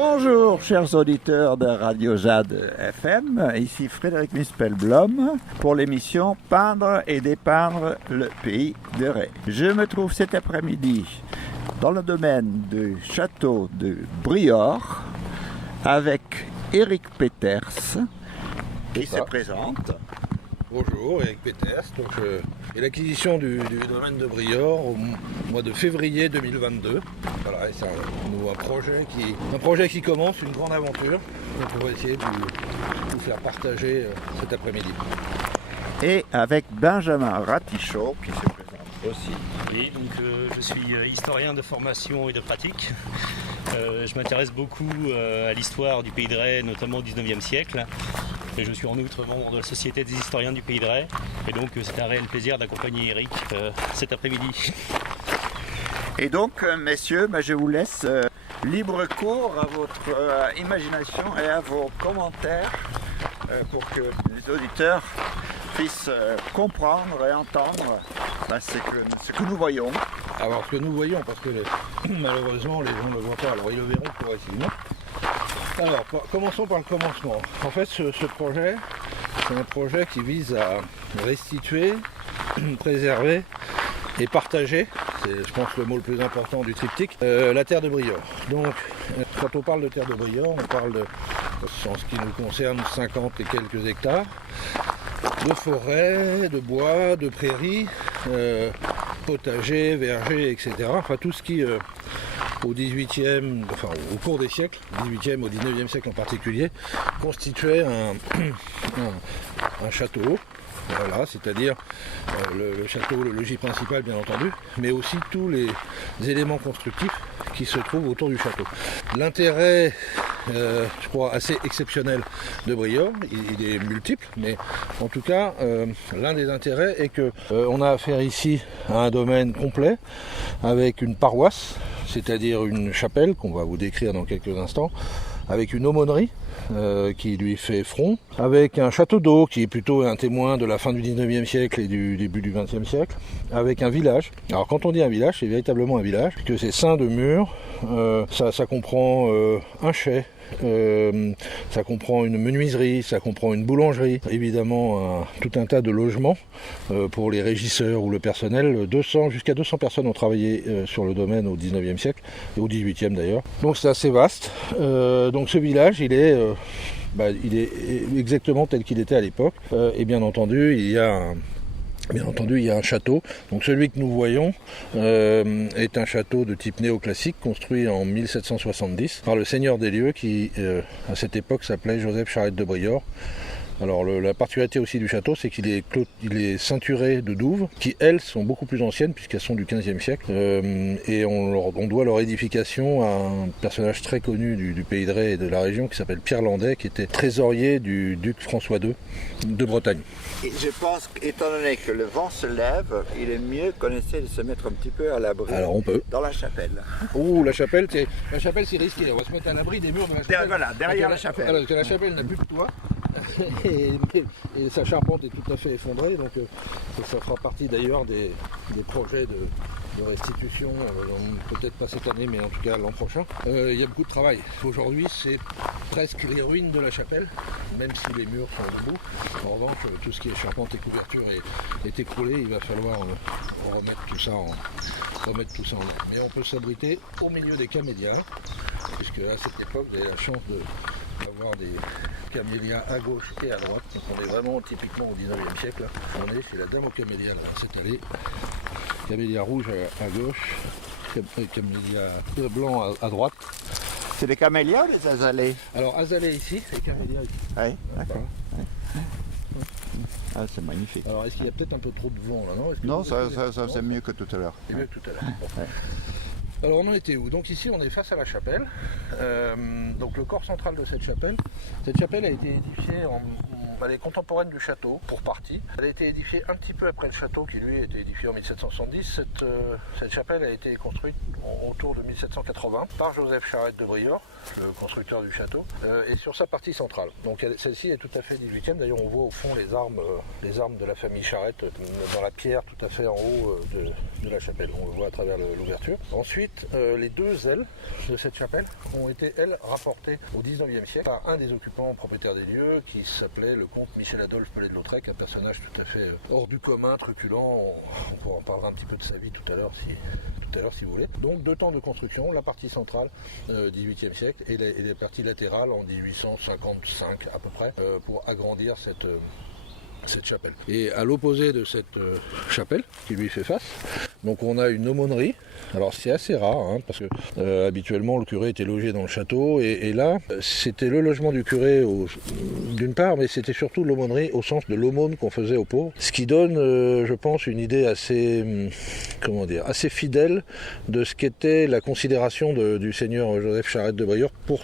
Bonjour chers auditeurs de Radio Jade FM, ici Frédéric Mispel-Blom pour l'émission Peindre et dépeindre le pays de Ré. Je me trouve cet après-midi dans le domaine du château de Briord avec Eric Peters qui se présente. Bonjour, Eric Peters. Donc, et l'acquisition du domaine de Briord au mois de février 2022. Voilà, et c'est un projet qui commence, une grande aventure. Donc on va essayer de vous faire partager cet après-midi. Et avec Benjamin Ratichot qui se présente aussi. Oui, donc je suis historien de formation et de pratique. Je m'intéresse beaucoup à l'histoire du Pays de Ré, notamment au 19e siècle. Et je suis en outre membre de la Société des historiens du Pays de Ré. Et donc c'est un réel plaisir d'accompagner Eric cet après-midi. Et donc, messieurs, je vous laisse libre cours à votre imagination et à vos commentaires pour que les auditeurs puissent comprendre et entendre ce que nous voyons. Alors ce que nous voyons, parce que malheureusement les gens ne le voient pas, alors ils le verront progressivement. Alors commençons par le commencement. En fait ce projet, c'est un projet qui vise à restituer, préserver et partager, c'est je pense le mot le plus important du triptyque, la terre de Briord. Donc quand on parle de terre de Briord, on parle de, en ce qui nous concerne, 50 et quelques hectares, de forêts, de bois, de prairies, potagers, vergers, etc. Enfin tout ce qui au 18e, enfin au cours des siècles, 18e au 19e siècle en particulier, constituait un château. Voilà, c'est-à-dire le château, le logis principal bien entendu, mais aussi tous les éléments constructifs qui se trouvent autour du château. L'intérêt, je crois, assez exceptionnel de Briord, il est multiple, mais en tout cas, l'un des intérêts est que on a affaire ici à un domaine complet avec une paroisse, c'est-à-dire une chapelle qu'on va vous décrire dans quelques instants, avec une aumônerie qui lui fait front, avec un château d'eau qui est plutôt un témoin de la fin du 19e siècle et du début du 20e siècle, avec un village. Alors quand on dit un village, c'est véritablement un village, puisque c'est ceint de murs, ça comprend un chai, ça comprend une menuiserie, ça comprend une boulangerie, évidemment tout un tas de logements pour les régisseurs ou le personnel. Jusqu'à 200 personnes ont travaillé sur le domaine au 19e siècle, et au 18e d'ailleurs. Donc c'est assez vaste. Donc ce village, il est exactement tel qu'il était à l'époque. Et bien entendu, il y a un château. Donc celui que nous voyons est un château de type néoclassique construit en 1770 par le seigneur des lieux qui, à cette époque, s'appelait Joseph Charette de Briord. Alors la particularité aussi du château, c'est qu'il est ceinturé de douves qui, elles, sont beaucoup plus anciennes puisqu'elles sont du XVe siècle. Et on doit leur édification à un personnage très connu du Pays de Ré et de la région qui s'appelle Pierre Landais, qui était trésorier du duc François II de Bretagne. Et je pense qu'étant donné que le vent se lève, il est mieux qu'on essaie de se mettre un petit peu à l'abri. Alors on peut. Dans la chapelle. Ouh, la chapelle c'est risqué. On va se mettre à l'abri des murs de la chapelle. Voilà, derrière la chapelle. Parce que la chapelle n'a plus de toit. Et sa charpente est tout à fait effondrée, donc ça fera partie d'ailleurs des projets de restitution, peut-être pas cette année, mais en tout cas l'an prochain. Il y a beaucoup de travail. Aujourd'hui, c'est presque les ruines de la chapelle, même si les murs sont debout. En revanche, tout ce qui est charpente et couverture est écroulé. Il va falloir remettre tout ça en ordre. Mais on peut s'abriter au milieu des camélias, puisque à cette époque, vous avez la chance d'avoir des camélias à gauche et à droite. Donc on est vraiment typiquement au 19e siècle. Là. On est chez la dame aux camélias, là, cette allée. Camélia rouge à gauche, camélia blanc à droite. C'est des camélias ou des azalées? Alors azalées ici et camélias ici. Oui, d'accord. Ouais. Ah, c'est magnifique. Alors est-ce qu'il y a peut-être un peu trop de vent là, non? Non, ça c'est mieux que tout à l'heure. C'est mieux que tout à l'heure. Bon. Ouais. Alors on en était où? Donc ici on est face à la chapelle, donc le corps central de cette chapelle a été édifié Elle est contemporaine du château, pour partie. Elle a été édifiée un petit peu après le château, qui lui a été édifié en 1770. Cette chapelle a été construite autour de 1780 par Joseph Charette de Briord, le constructeur du château, et sur sa partie centrale. Donc celle-ci est tout à fait 18e. D'ailleurs, on voit au fond les armes de la famille Charette dans la pierre tout à fait en haut de la chapelle. On le voit à travers l'ouverture. Ensuite, les deux ailes de cette chapelle ont été, elles, rapportées au 19e siècle par un des occupants propriétaires des lieux qui s'appelait le comte Michel-Adolphe Pelé de Lautrec, un personnage tout à fait hors du commun, truculent. On en parlera un petit peu de sa vie tout à l'heure si vous voulez. Donc 2 temps de construction, la partie centrale 18e siècle et les parties latérales en 1855 à peu près pour agrandir cette chapelle. Et à l'opposé de cette chapelle qui lui fait face, donc on a une aumônerie. Alors c'est assez rare parce que habituellement le curé était logé dans le château et là c'était le logement du curé d'une part, mais c'était surtout l'aumônerie au sens de l'aumône qu'on faisait aux pauvres, ce qui donne je pense une idée assez fidèle de ce qu'était la considération du seigneur Joseph Charette de Briord pour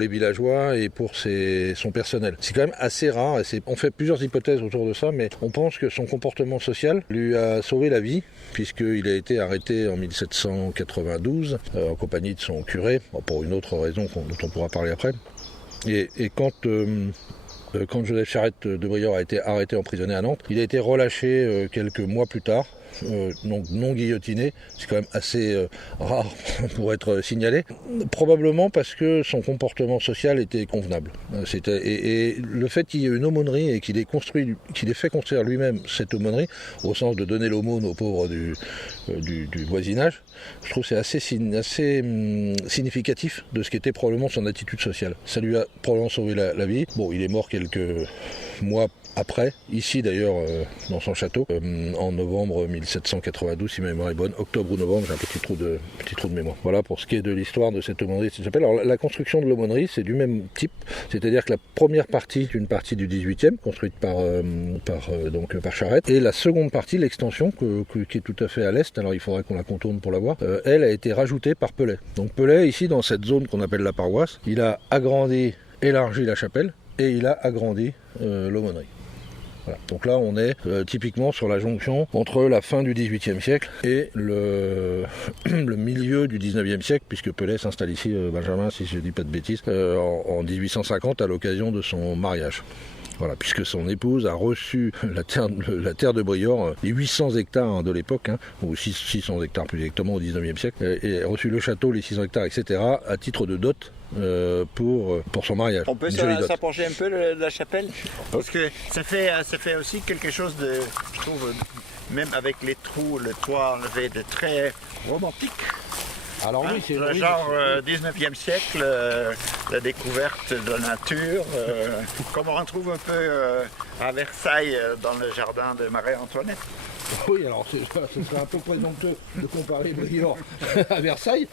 les villageois et pour son personnel. C'est quand même assez rare et on fait plusieurs hypothèses autour de ça, mais on pense que son comportement social lui a sauvé la vie puisqu'il a été arrêté en 1792 en compagnie de son curé, pour une autre raison dont on pourra parler après. Et quand Joseph Charette de Briord a été arrêté, emprisonné à Nantes, il a été relâché quelques mois plus tard, donc non guillotiné, c'est quand même assez rare pour être signalé, probablement parce que son comportement social était convenable. Et le fait qu'il y ait une aumônerie et qu'il ait fait construire lui-même cette aumônerie, au sens de donner l'aumône aux pauvres du voisinage, je trouve que c'est assez significatif de ce qu'était probablement son attitude sociale. Ça lui a probablement sauvé la vie. Bon, il est mort quelques mois après, ici d'ailleurs dans son château, en novembre 1792, si ma mémoire est bonne, octobre ou novembre, j'ai un petit trou de mémoire. Voilà pour ce qui est de l'histoire de cette aumônerie de cette chapelle. Alors la construction de l'aumônerie, c'est du même type, c'est-à-dire que la première partie est une partie du 18e, construite par Charette, et la seconde partie, l'extension, qui est tout à fait à l'est, alors il faudrait qu'on la contourne pour la voir, elle a été rajoutée par Pelé. Donc Pelé, ici dans cette zone qu'on appelle la paroisse, il a élargi la chapelle, et il a agrandi l'aumônerie. Voilà. Donc là, on est typiquement sur la jonction entre la fin du XVIIIe siècle et le milieu du XIXe siècle, puisque Pelé s'installe ici, Benjamin, si je ne dis pas de bêtises, en 1850 à l'occasion de son mariage. Voilà, puisque son épouse a reçu la terre de Briord, les 800 hectares de l'époque, ou 600 hectares plus exactement au XIXe siècle, et a reçu le château, les 600 hectares, etc., à titre de dot pour son mariage. On peut s'approcher un peu de la chapelle, parce que ça fait aussi quelque chose de, je trouve, même avec les trous, le toit enlevé, de très romantique. Alors oui, c'est le genre 19e siècle, la découverte de la nature, comme on retrouve un peu à Versailles dans le jardin de Marie-Antoinette. Oui, alors ce serait un peu présomptueux de comparer Briord à Versailles,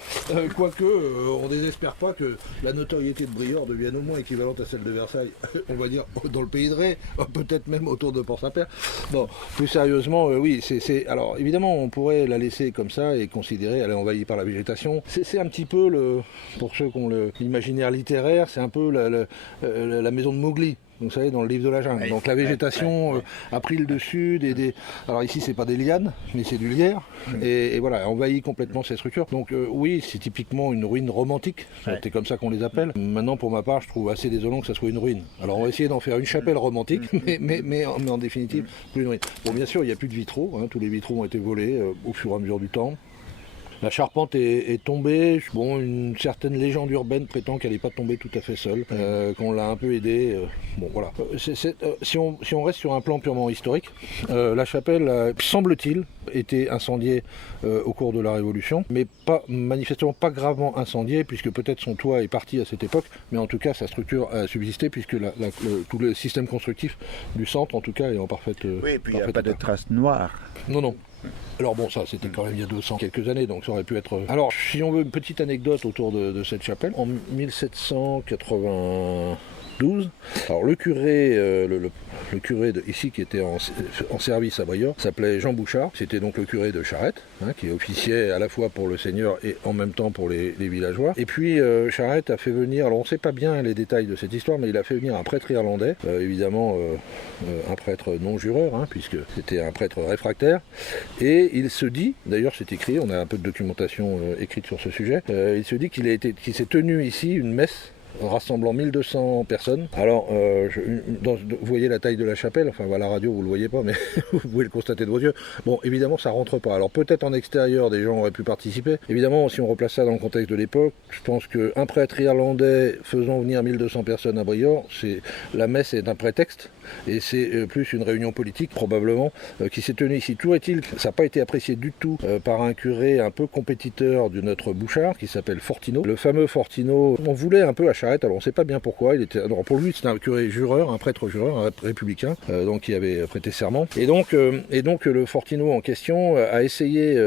quoique on ne désespère pas que la notoriété de Briord devienne au moins équivalente à celle de Versailles, on va dire dans le pays de Ré, peut-être même autour de Port-Saint-Père. Bon, plus sérieusement, oui, alors évidemment on pourrait la laisser comme ça et considérer elle est envahie par la végétation. C'est un petit peu, pour ceux qui ont l'imaginaire littéraire, c'est un peu la maison de Mowgli. Donc, vous savez, dans le livre de la jungle. Donc la végétation a pris le dessus. Alors ici, c'est pas des lianes, mais c'est du lierre. Et voilà, envahit complètement ces structures. Donc oui, c'est typiquement une ruine romantique. C'est comme ça qu'on les appelle. Maintenant, pour ma part, je trouve assez désolant que ça soit une ruine. Alors on va essayer d'en faire une chapelle romantique, mais en définitive, plus une ruine. Bon, bien sûr, il n'y a plus de vitraux. Tous les vitraux ont été volés au fur et à mesure du temps. La charpente est tombée. Bon, une certaine légende urbaine prétend qu'elle n'est pas tombée tout à fait seule, qu'on l'a un peu aidée. Bon, voilà. Si on reste sur un plan purement historique, la chapelle, semble-t-il, été incendiée au cours de la Révolution, mais manifestement pas gravement incendiée, puisque peut-être son toit est parti à cette époque, mais en tout cas sa structure a subsisté, puisque tout le système constructif du centre, en tout cas, est en parfaite. Oui, et puis il n'y a pas de traces noires. Non. Alors bon, ça c'était quand même il y a 200 quelques années, donc ça aurait pu être... Alors, si on veut une petite anecdote autour de cette chapelle, en 1780... 12. Alors le curé, le curé ici qui était en service à Briord s'appelait Jean Bouchard. C'était donc le curé de Charette, qui officiait à la fois pour le seigneur et en même temps pour les villageois. Et puis Charette a fait venir, alors on ne sait pas bien les détails de cette histoire, mais il a fait venir un prêtre irlandais, évidemment un prêtre non jureur, puisque c'était un prêtre réfractaire. Et il se dit, d'ailleurs c'est écrit, on a un peu de documentation écrite sur ce sujet, il se dit qu'il s'est tenu ici une messe rassemblant 1200 personnes. Alors, vous voyez la taille de la chapelle, enfin à la radio vous le voyez pas, mais vous pouvez le constater de vos yeux. Bon, évidemment ça rentre pas. Alors peut-être en extérieur des gens auraient pu participer. Évidemment, si on replace ça dans le contexte de l'époque, je pense qu'un prêtre irlandais faisant venir 1200 personnes à Briord, la messe est un prétexte, et c'est plus une réunion politique probablement qui s'est tenue ici. Tout est-il, ça n'a pas été apprécié du tout par un curé un peu compétiteur de notre Bouchard qui s'appelle Fortino. Le fameux Fortino, on voulait un peu à Charette, alors on ne sait pas bien pourquoi. Alors pour lui c'était un curé jureur, un prêtre jureur, un républicain, donc qui avait prêté serment. Et donc le Fortino en question a essayé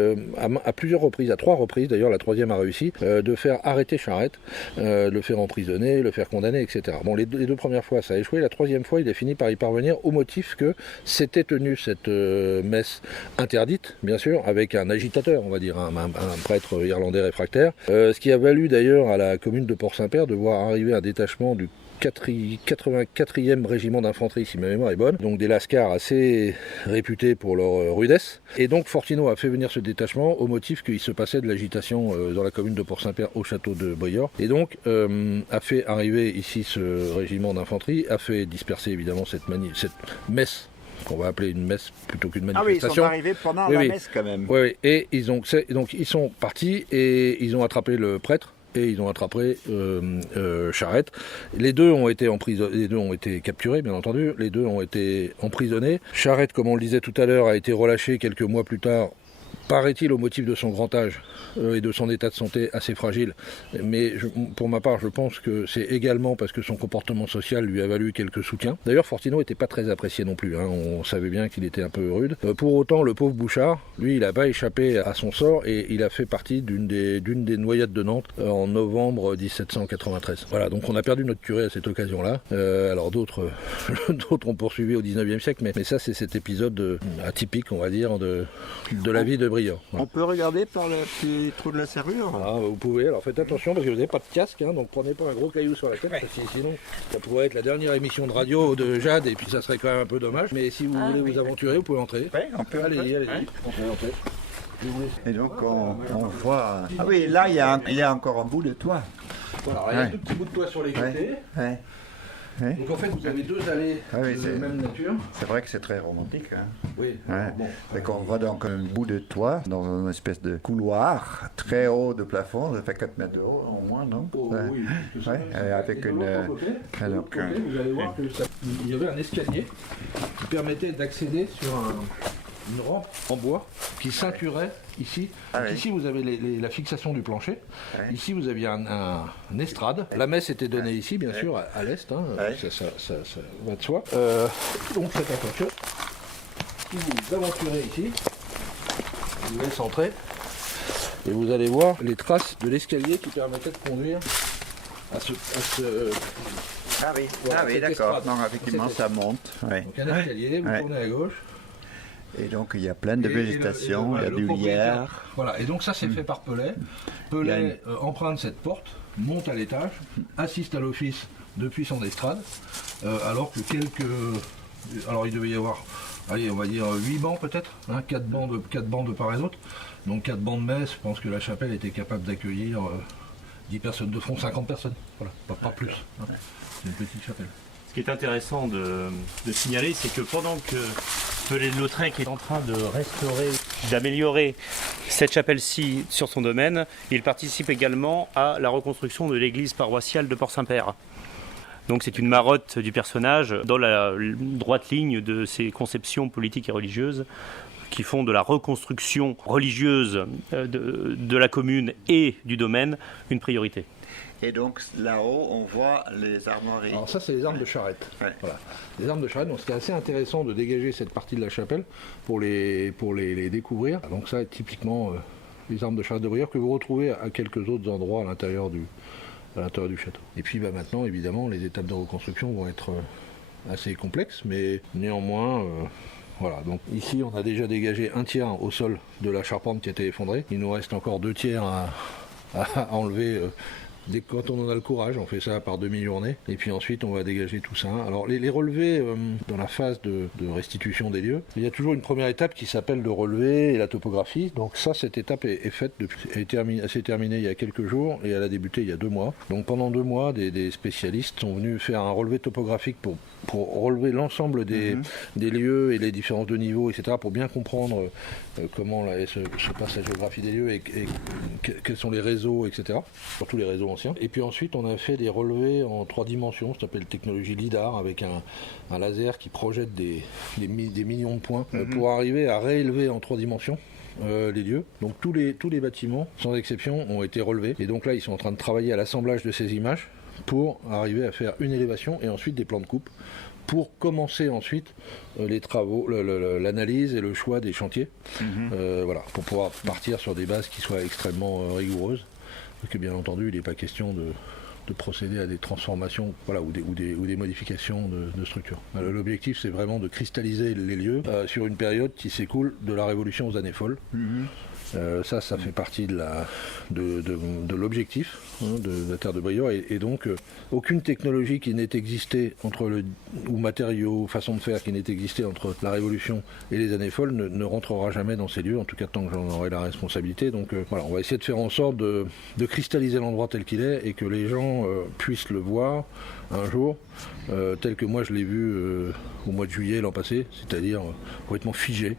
à plusieurs reprises, à 3 reprises d'ailleurs, la 3e a réussi, de faire arrêter Charette, de le faire emprisonner, le faire condamner, etc. Bon, les 2 premières fois ça a échoué, la 3e fois il a fini par y parvenir au motif que s'était tenue cette messe interdite, bien sûr, avec un agitateur, on va dire, un prêtre irlandais réfractaire, ce qui a valu d'ailleurs à la commune de Port-Saint-Père de voir arriver un détachement du 84e régiment d'infanterie, si ma mémoire est bonne, donc des lascars assez réputés pour leur rudesse. Et donc Fortino a fait venir ce détachement au motif qu'il se passait de l'agitation dans la commune de Port-Saint-Père au château de Briord. Et donc a fait arriver ici ce régiment d'infanterie, a fait disperser évidemment cette messe, qu'on va appeler une messe plutôt qu'une manifestation. Ah oui, ils sont arrivés pendant la messe quand même. Oui, et donc ils sont partis et ils ont attrapé le prêtre. Et ils ont attrapé Charette. Les deux ont été capturés, bien entendu. Les deux ont été emprisonnés. Charette, comme on le disait tout à l'heure, a été relâché quelques mois plus tard, paraît-il au motif de son grand âge et de son état de santé assez fragile. Mais pour ma part, je pense que c'est également parce que son comportement social lui a valu quelques soutiens. D'ailleurs, Fortino n'était pas très apprécié non plus. On savait bien qu'il était un peu rude. Pour autant, le pauvre Bouchard, lui, il n'a pas échappé à son sort et il a fait partie d'une des noyades de Nantes en novembre 1793. Voilà, donc on a perdu notre curé à cette occasion-là. Alors d'autres ont poursuivi au 19e siècle, mais ça, c'est cet épisode atypique, on va dire, de la vie de Briord. Voilà. On peut regarder par le petit trou de la serrure. Vous pouvez, alors faites attention parce que vous n'avez pas de casque, donc prenez pas un gros caillou sur la tête, parce que sinon ça pourrait être la dernière émission de radio de Jade et puis ça serait quand même un peu dommage. Mais si vous voulez vous aventurer, vous pouvez entrer. Oui, on peut. Allez-y. Entrez. Et donc on voit... Ah oui, là il y a encore un bout de toit. Voilà, il y a un tout petit bout de toit sur les côtés. Ouais. Donc en fait vous avez 2 allées de même nature. C'est vrai que c'est très romantique. Oui. Bon. On voit donc un bout de toit dans une espèce de couloir très haut de plafond, ça fait 4 mètres de haut au moins, non? Oui. Avec une... vous allez voir qu'il y avait un escalier qui permettait d'accéder sur une rampe en bois qui ceinturait ici. Ici vous avez la fixation du plancher. Ici vous aviez un estrade. La messe était donnée ici bien sûr à l'est. Ça va de soi. Donc faites attention. Si vous aventurez ici, je vous laisse entrer et vous allez voir les traces de l'escalier qui permettait de conduire à ce d'accord. Non, effectivement ça monte. Donc un escalier, vous tournez à gauche. Et donc il y a plein de végétation, il y a du lierre. Voilà, et donc ça c'est fait par Pellet. Pellet emprunte cette porte, monte à l'étage, assiste à l'office depuis son estrade, alors que alors il devait y avoir, allez on va dire 8 bancs peut-être, 4 bancs de part et d'autre. Donc 4 bancs de messe, je pense que la chapelle était capable d'accueillir 10 personnes de front, 50 personnes, voilà, pas plus. C'est une petite chapelle. Ce qui est intéressant de signaler, c'est que pendant que Pellet-de-Lautrec est en train de restaurer, d'améliorer cette chapelle-ci sur son domaine, il participe également à la reconstruction de l'église paroissiale de Port-Saint-Père. Donc c'est une marotte du personnage dans la droite ligne de ses conceptions politiques et religieuses qui font de la reconstruction religieuse de la commune et du domaine une priorité. Et donc là-haut, on voit les armoiries. Alors ça, c'est les armes de Charette. Voilà. Les armes de Charette, donc c'était assez intéressant de dégager cette partie de la chapelle pour les découvrir. Donc ça, typiquement, les armes de Charette de Briord que vous retrouvez à quelques autres endroits à l'intérieur à l'intérieur du château. Et puis maintenant, évidemment, les étapes de reconstruction vont être assez complexes, mais néanmoins... Voilà, donc ici on a déjà dégagé un tiers au sol de la charpente qui était effondrée. Il nous reste encore 2 tiers à enlever dès que quand on en a le courage. On fait ça par demi-journée et puis ensuite on va dégager tout ça. Alors les relevés dans la phase de restitution des lieux, il y a toujours une première étape qui s'appelle le relevé et la topographie. Donc ça, cette étape est faite depuis, elle s'est terminée il y a quelques jours et elle a débuté il y a 2 mois. Donc pendant 2 mois, des spécialistes sont venus faire un relevé topographique pour relever l'ensemble des lieux et les différences de niveau, etc., pour bien comprendre comment se passe la géographie des lieux et quels sont les réseaux, etc., surtout les réseaux anciens. Et puis ensuite, on a fait des relevés en 3 dimensions, ça s'appelle technologie LIDAR, avec un laser qui projette des millions de points pour arriver à réélever en 3 dimensions. Les lieux. Donc tous les bâtiments, sans exception, ont été relevés. Et donc là, ils sont en train de travailler à l'assemblage de ces images pour arriver à faire une élévation et ensuite des plans de coupe pour commencer ensuite les travaux, l'analyse et le choix des chantiers. Voilà, pour pouvoir partir sur des bases qui soient extrêmement rigoureuses. Parce que bien entendu, il n'est pas question de procéder à des transformations, voilà, ou des modifications de structure. L'objectif, c'est vraiment de cristalliser les lieux sur une période qui s'écoule de la Révolution aux années folles. Ça fait partie de l'objectif de la Terre de Briord, et donc aucune technologie qui n'ait existé ou matériaux, façon de faire qui n'ait existé entre la Révolution et les années folles ne rentrera jamais dans ces lieux, en tout cas tant que j'en aurai la responsabilité. Donc voilà, on va essayer de faire en sorte de cristalliser l'endroit tel qu'il est et que les gens puissent le voir un jour tel que moi je l'ai vu au mois de juillet l'an passé, c'est-à-dire complètement figé.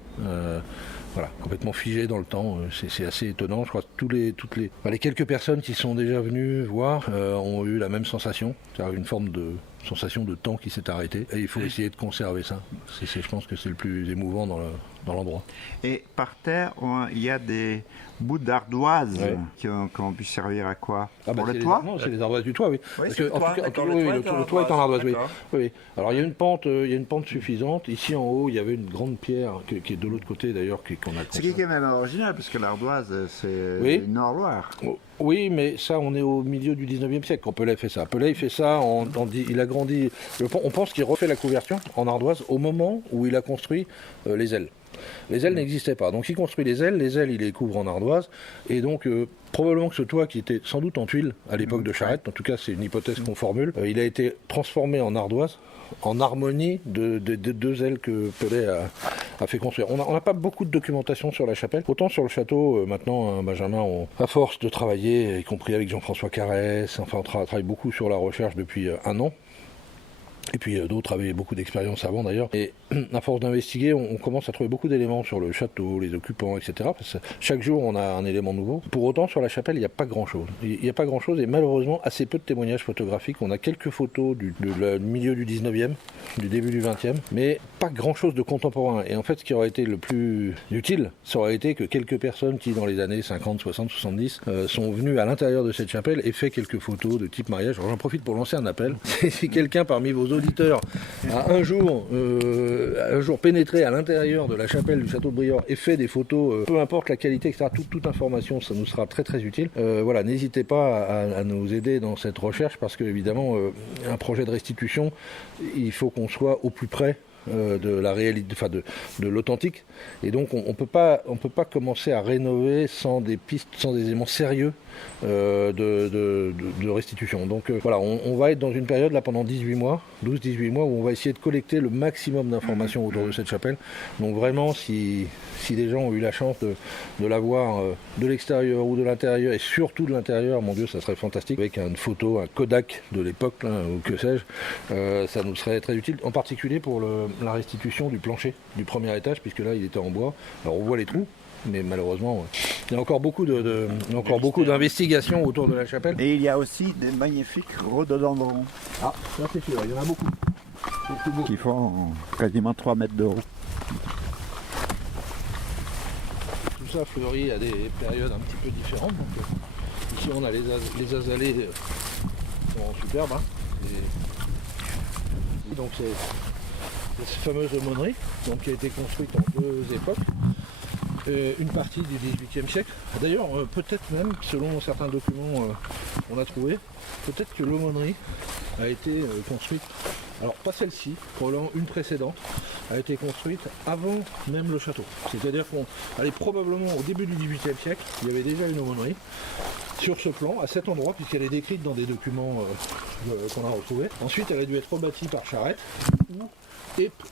Voilà, complètement figé dans le temps, c'est assez étonnant. Je crois que les quelques personnes qui sont déjà venues voir ont eu la même sensation, c'est-à-dire une forme de sensation de temps qui s'est arrêté. Et il faut essayer de conserver ça. Je pense que c'est le plus émouvant dans l'endroit. Et par terre, il y a des bouts d'ardoise qui ont pu servir à quoi? Pour le toit? Non, c'est les ardoises du toit, oui. Parce que, le toit est en ardoise, oui. Alors il y a une pente suffisante. Ici en haut, il y avait une grande pierre qui est de l'autre côté d'ailleurs qu'on a. C'est qui est même original parce que l'ardoise, c'est Nord-Loire. Oui, mais ça, on est au milieu du 19e siècle quand Pelay fait ça. Pelay fait ça, il a grandi. On pense qu'il refait la couverture en ardoise au moment où il a construit les ailes. Les ailes n'existaient pas, donc il construit les ailes, il les couvre en ardoise, et donc probablement que ce toit qui était sans doute en tuile à l'époque de Charette, en tout cas c'est une hypothèse qu'on formule, il a été transformé en ardoise, en harmonie de 2 ailes que Pelay a fait construire. On n'a pas beaucoup de documentation sur la chapelle, autant sur le château, maintenant Benjamin, à force de travailler, y compris avec Jean-François Carès, enfin on travaille beaucoup sur la recherche depuis 1 an. Et puis d'autres avaient beaucoup d'expérience avant d'ailleurs. Et à force d'investiguer, on commence à trouver beaucoup d'éléments sur le château, les occupants, etc. Parce que chaque jour, on a un élément nouveau. Pour autant, sur la chapelle, il n'y a pas grand-chose. Il n'y a pas grand-chose et malheureusement, assez peu de témoignages photographiques. On a quelques photos du milieu du 19e, du début du 20e, mais pas grand-chose de contemporain. Et en fait, ce qui aurait été le plus utile, ça aurait été que quelques personnes qui, dans les années 50, 60, 70, sont venues à l'intérieur de cette chapelle et fait quelques photos de type mariage. Alors, j'en profite pour lancer un appel. Si quelqu'un parmi vos auditeurs a un jour pénétré à l'intérieur de la chapelle du château de Briord et fait des photos, peu importe la qualité, etc., toute information, ça nous sera très très utile. Voilà, n'hésitez pas à nous aider dans cette recherche parce que évidemment, un projet de restitution, il faut qu'on soit au plus près de la réalité, enfin de l'authentique, et donc on peut pas commencer à rénover sans des pistes, sans des éléments sérieux de restitution. Donc voilà, on va être dans une période là pendant 12-18 mois où on va essayer de collecter le maximum d'informations autour de cette chapelle. Donc vraiment, si les gens ont eu la chance de la voir de l'extérieur ou de l'intérieur, et surtout de l'intérieur, mon Dieu, ça serait fantastique, avec une photo, un Kodak de l'époque, là, ou que sais-je, ça nous serait très utile, en particulier pour la restitution du plancher du premier étage, puisque là il était en bois. Alors on voit les trous, mais malheureusement, il y a encore beaucoup d'investigations autour de la chapelle. Et il y a aussi des magnifiques rhododendrons. Ah, ça c'est sûr, il y en a beaucoup. Qui font quasiment 3 mètres de haut. Tout ça fleurit à des périodes un petit peu différentes. Donc, ici on a les azalées qui sont superbes. Hein, et donc c'est cette fameuse aumônerie qui a été construite en 2 époques. Une partie du XVIIIe siècle. D'ailleurs, peut-être même, selon certains documents on a trouvé peut-être que l'aumônerie a été construite, alors pas celle-ci, probablement une précédente, a été construite avant même le château. C'est-à-dire qu'on allait probablement au début du XVIIIe siècle, il y avait déjà une aumônerie sur ce plan, à cet endroit, puisqu'elle est décrite dans des documents qu'on a retrouvés. Ensuite, elle a dû être rebâtie par Charette,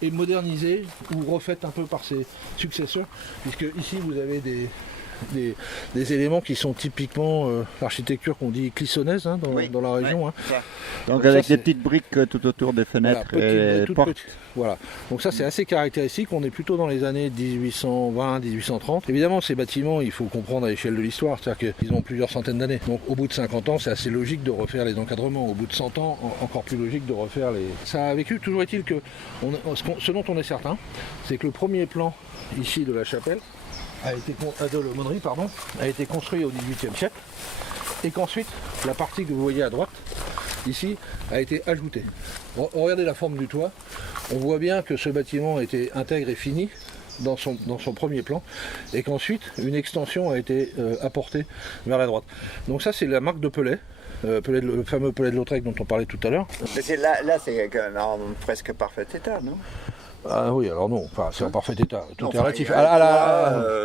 et modernisée ou refaite un peu par ses successeurs, puisque ici vous avez des éléments qui sont typiquement l'architecture qu'on dit clissonnaise dans la région. Donc avec des petites briques tout autour des fenêtres et portes. Voilà. Donc ça c'est assez caractéristique, on est plutôt dans les années 1820-1830. Évidemment ces bâtiments, il faut comprendre à l'échelle de l'histoire, c'est-à-dire qu'ils ont plusieurs centaines d'années. Donc au bout de 50 ans, c'est assez logique de refaire les encadrements. Au bout de 100 ans, encore plus logique de refaire les... Ça a vécu, toujours est-il que ce dont on est certain, c'est que le premier plan ici de la chapelle de l'aumônerie, a été construit au XVIIIe siècle et qu'ensuite la partie que vous voyez à droite ici a été ajoutée. Regardez la forme du toit, on voit bien que ce bâtiment était intègre et fini dans son premier plan et qu'ensuite une extension a été apportée vers la droite. Donc ça c'est la marque de Pellet. Le fameux Pellet de Lautrec dont on parlait tout à l'heure. Là c'est en presque parfait état, non? Ah oui, alors non, enfin, c'est en parfait état, tout est relatif.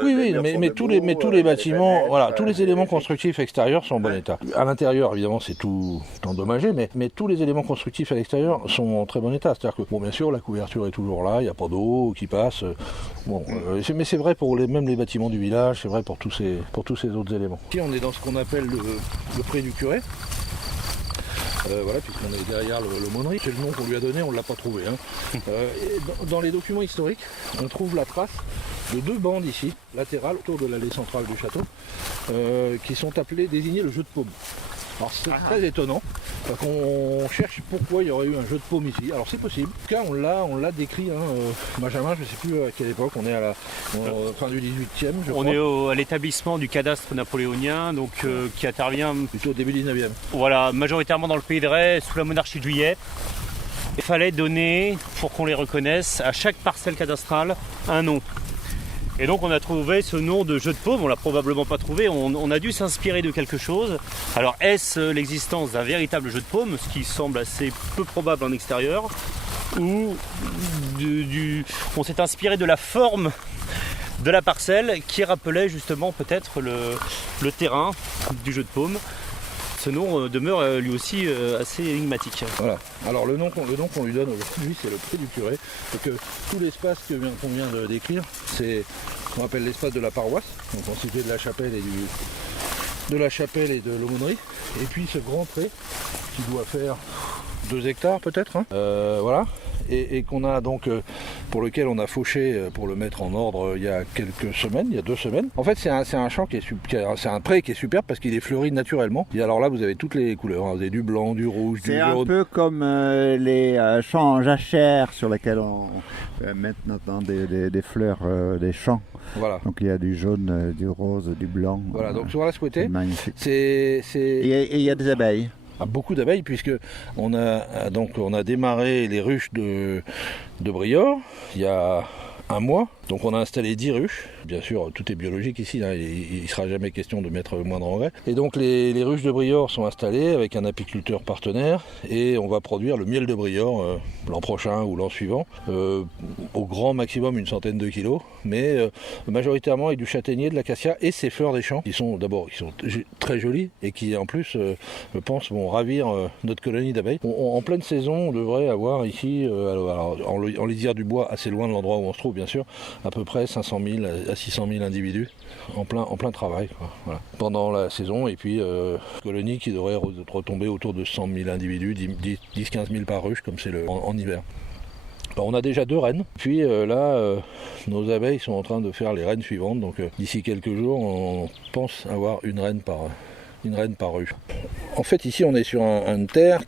Oui, mais tous les bâtiments, voilà, tous les éléments constructifs extérieurs sont en bon état. À l'intérieur, évidemment, c'est tout endommagé, mais tous les éléments constructifs à l'extérieur sont en très bon état. C'est-à-dire que, bon, bien sûr, la couverture est toujours là, il n'y a pas d'eau qui passe. Mais c'est vrai pour même les bâtiments du village, c'est vrai pour tous ces autres éléments. Ici, on est dans ce qu'on appelle le pré du curé. Voilà, puisqu'on est derrière l'aumônerie, c'est le nom qu'on lui a donné, on ne l'a pas trouvé. Dans les documents historiques, on trouve la trace de 2 bandes ici, latérales, autour de l'allée centrale du château, qui sont désignées le jeu de paume. Alors c'est très étonnant, parce qu'on cherche pourquoi il y aurait eu un jeu de paume ici. Alors c'est possible, en tout cas on l'a décrit, Benjamin, je ne sais plus à quelle époque, on est à la fin du 18e, je crois. On est à l'établissement du cadastre napoléonien, donc qui intervient plutôt au début 19e. Voilà, majoritairement dans le pays de Ré, sous la monarchie de Juillet. Il fallait donner, pour qu'on les reconnaisse, à chaque parcelle cadastrale un nom. Et donc on a trouvé ce nom de jeu de paume, on l'a probablement pas trouvé, on a dû s'inspirer de quelque chose. Alors est-ce l'existence d'un véritable jeu de paume, ce qui semble assez peu probable en extérieur, ou on s'est inspiré de la forme de la parcelle qui rappelait justement peut-être le terrain du jeu de paume. Ce nom demeure lui aussi assez énigmatique. Voilà. Alors le nom qu'on lui donne aujourd'hui, c'est le pré du curé. Et que tout l'espace qu'on vient de décrire, c'est ce qu'on appelle l'espace de la paroisse, donc constitué de la chapelle et de l'aumônerie. Et puis ce grand pré qui doit faire 2 hectares peut-être. Voilà. Et qu'on a donc pour lequel on a fauché pour le mettre en ordre il y a 2 semaines. En fait c'est un champ c'est un pré qui est superbe parce qu'il est fleuri naturellement. Et alors là vous avez toutes les couleurs, vous avez du blanc, du rouge, du jaune. C'est un peu comme les champs en jachère sur lesquels on met maintenant des fleurs des champs. Voilà. Donc il y a du jaune, du rose, du blanc. Voilà, donc sur la souhaité, magnifique. Et il y a des abeilles. Beaucoup d'abeilles puisque on a démarré les ruches de Briord il y a un mois. Donc on a installé 10 ruches. Bien sûr, tout est biologique ici, il ne sera jamais question de mettre le moindre engrais. Et donc les ruches de Briord sont installées avec un apiculteur partenaire et on va produire le miel de Briord l'an prochain ou l'an suivant. Au grand maximum une centaine de kilos, mais majoritairement avec du châtaignier, de l'acacia et ces fleurs des champs qui sont très jolies et qui en plus, je pense, vont ravir notre colonie d'abeilles. En pleine saison, on devrait avoir ici, en lisière du bois, assez loin de l'endroit où on se trouve bien sûr, à peu près 500 000 à 600 000 individus en plein travail voilà. Pendant la saison, et puis colonie qui devrait retomber autour de 100 000 individus, 10-15 000 par ruche comme c'est en hiver. Alors, on a déjà 2 reines, puis nos abeilles sont en train de faire les reines suivantes, donc d'ici quelques jours on pense avoir une reine par ruche. En fait ici on est sur une terre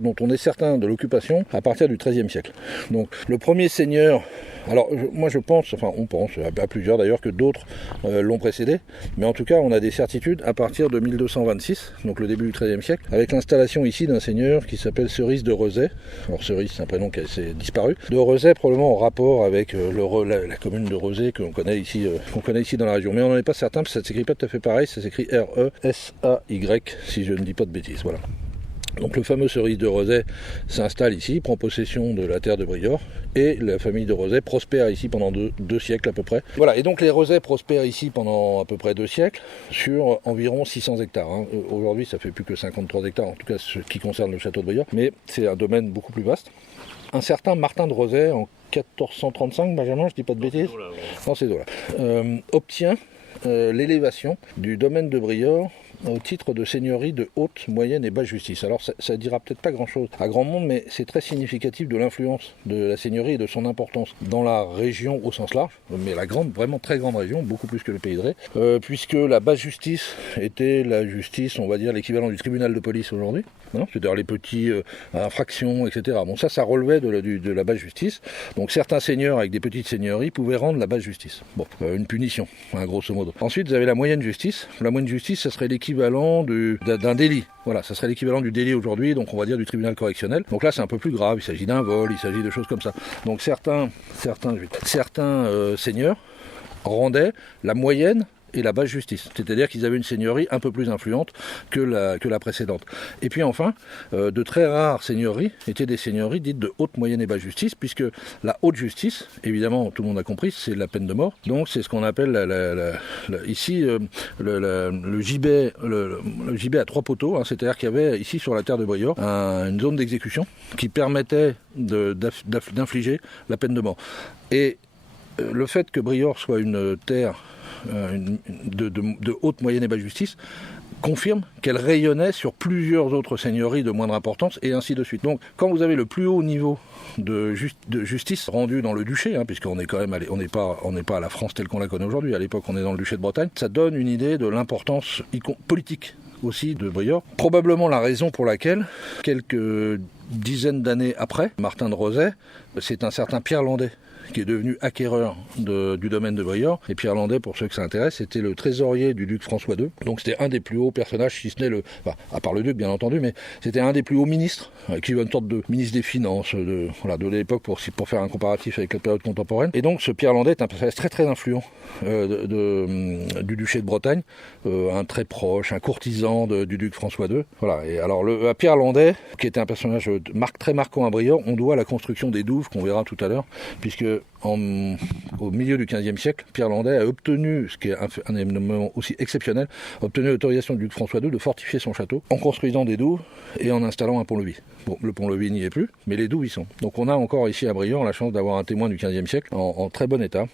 dont on est certain de l'occupation à partir du XIIIe siècle. Donc le premier seigneur, alors moi je pense, enfin on pense à plusieurs d'ailleurs que d'autres l'ont précédé, mais en tout cas on a des certitudes à partir de 1226, donc le début du XIIIe siècle, avec l'installation ici d'un seigneur qui s'appelle Cerise de Rezay. Alors Cerise c'est un prénom qui s'est disparu. De Rezay probablement en rapport avec la commune de Rezay qu'on connaît ici dans la région, mais on n'en est pas certain parce que ça ne s'écrit pas tout à fait pareil, ça s'écrit R-E-S-A Y si je ne dis pas de bêtises. Voilà. Donc le fameux Cerise de Rozay s'installe ici, prend possession de la terre de Briord, et la famille de Rozay prospère ici pendant deux siècles à peu près. Voilà, et donc les Rozay prospèrent ici pendant à peu près 2 siècles, sur environ 600 hectares. Hein. Aujourd'hui ça fait plus que 53 hectares, en tout cas ce qui concerne le château de Briord, mais c'est un domaine beaucoup plus vaste. Un certain Martin de Rozay, en 1435, Benjamin, je dis pas de bêtises, dans ces eaux-là, obtient l'élévation du domaine de Briord au titre de seigneurie de haute, moyenne et basse justice. Alors ça dira peut-être pas grand-chose à grand monde, mais c'est très significatif de l'influence de la seigneurie et de son importance dans la région au sens large, mais la grande, vraiment très grande région, beaucoup plus que le Pays de Ré, puisque la basse justice était la justice, on va dire l'équivalent du tribunal de police aujourd'hui, hein, c'est-à-dire les petits infractions, etc. Bon, ça relevait de la basse justice. Donc certains seigneurs avec des petites seigneuries pouvaient rendre la basse justice. Bon, une punition, hein, grosso modo. Ensuite, vous avez la moyenne justice. La moyenne justice, ça serait l'équivalent d'un délit. Voilà, ça serait l'équivalent du délit aujourd'hui, donc on va dire du tribunal correctionnel. Donc là, c'est un peu plus grave. Il s'agit d'un vol, il s'agit de choses comme ça. Donc certains seigneurs rendaient la moyenne et la basse justice, c'est-à-dire qu'ils avaient une seigneurie un peu plus influente que la précédente. Et puis enfin, de très rares seigneuries étaient des seigneuries dites de haute, moyenne et basse justice, puisque la haute justice, évidemment, tout le monde a compris, c'est la peine de mort. Donc c'est ce qu'on appelle ici le gibet à 3 poteaux, hein, c'est-à-dire qu'il y avait ici sur la terre de Briord une zone d'exécution qui permettait d'infliger la peine de mort. Et le fait que Briord soit une terre de haute, moyenne et basse justice confirme qu'elle rayonnait sur plusieurs autres seigneuries de moindre importance et ainsi de suite. Donc quand vous avez le plus haut niveau de justice rendu dans le duché, hein, puisqu'on est quand même on n'est pas à la France telle qu'on la connaît aujourd'hui, à l'époque on est dans le duché de Bretagne, ça donne une idée de l'importance politique aussi de Briord. Probablement la raison pour laquelle, quelques dizaines d'années après, Martin de Rozay, c'est un certain Pierre Landais qui est devenu acquéreur du domaine de Briord. Et Pierre Landais, pour ceux que ça intéresse, c'était le trésorier du duc François II. Donc c'était un des plus hauts personnages, si ce n'est à part le duc bien entendu, mais c'était un des plus hauts ministres, qui est une sorte de ministre des Finances de l'époque pour faire un comparatif avec la période contemporaine. Et donc ce Pierre Landais est un personnage très très influent du duché de Bretagne, un très proche, un courtisan du duc François II. Voilà. Et alors à Pierre Landais, qui était un personnage très marquant à Briord, on doit la construction des douves qu'on verra tout à l'heure, puisque au milieu du XVe siècle, Pierre Landais a obtenu, ce qui est un événement aussi exceptionnel, obtenu l'autorisation du duc François II de fortifier son château en construisant des douves et en installant un pont-levis. Bon, le pont-levis n'y est plus, mais les douves y sont. Donc on a encore ici à Briord la chance d'avoir un témoin du XVe siècle en très bon état,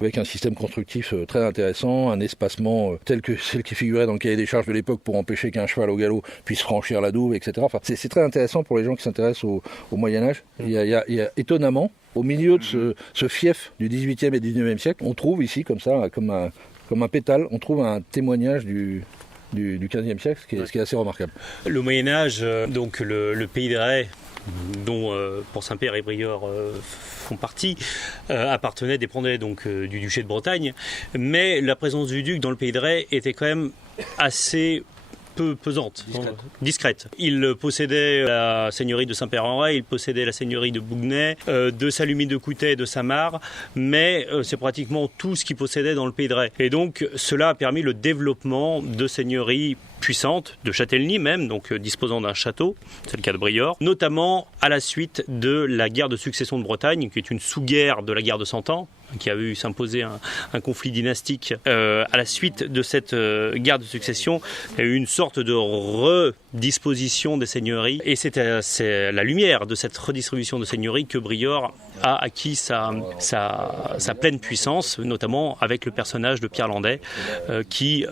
avec un système constructif très intéressant, un espacement tel que celle qui figurait dans le cahier des charges de l'époque pour empêcher qu'un cheval au galop puisse franchir la douve, etc. Enfin, c'est très intéressant pour les gens qui s'intéressent au Moyen-Âge. Il y a étonnamment, au milieu de ce fief du XVIIIe et XIXe siècle, on trouve ici, comme ça, comme un pétale, on trouve un témoignage du XVe siècle, ce qui est assez remarquable. Le Moyen-Âge, donc le Pays de Ré, dont pour Saint-Père et Briord font partie, dépendait donc du duché de Bretagne, mais la présence du duc dans le Pays de Ré était quand même assez peu pesante, discrète. Il possédait la seigneurie de Saint-Père-en-Retz, il possédait la seigneurie de Bouguenais, de Salumi de Coutet et de Samar, mais c'est pratiquement tout ce qu'il possédait dans le Pays de Ré. Et donc cela a permis le développement de seigneuries puissantes, de Châtellenie même, donc disposant d'un château, c'est le cas de Briord, notamment à la suite de la guerre de succession de Bretagne, qui est une sous-guerre de la guerre de Cent Ans, qui a vu s'imposer un conflit dynastique. À la suite de cette guerre de succession, il y a eu une sorte de redisposition des seigneuries, et c'est à la lumière de cette redistribution de seigneuries que Briord a acquis sa pleine puissance, notamment avec le personnage de Pierre Landais, qui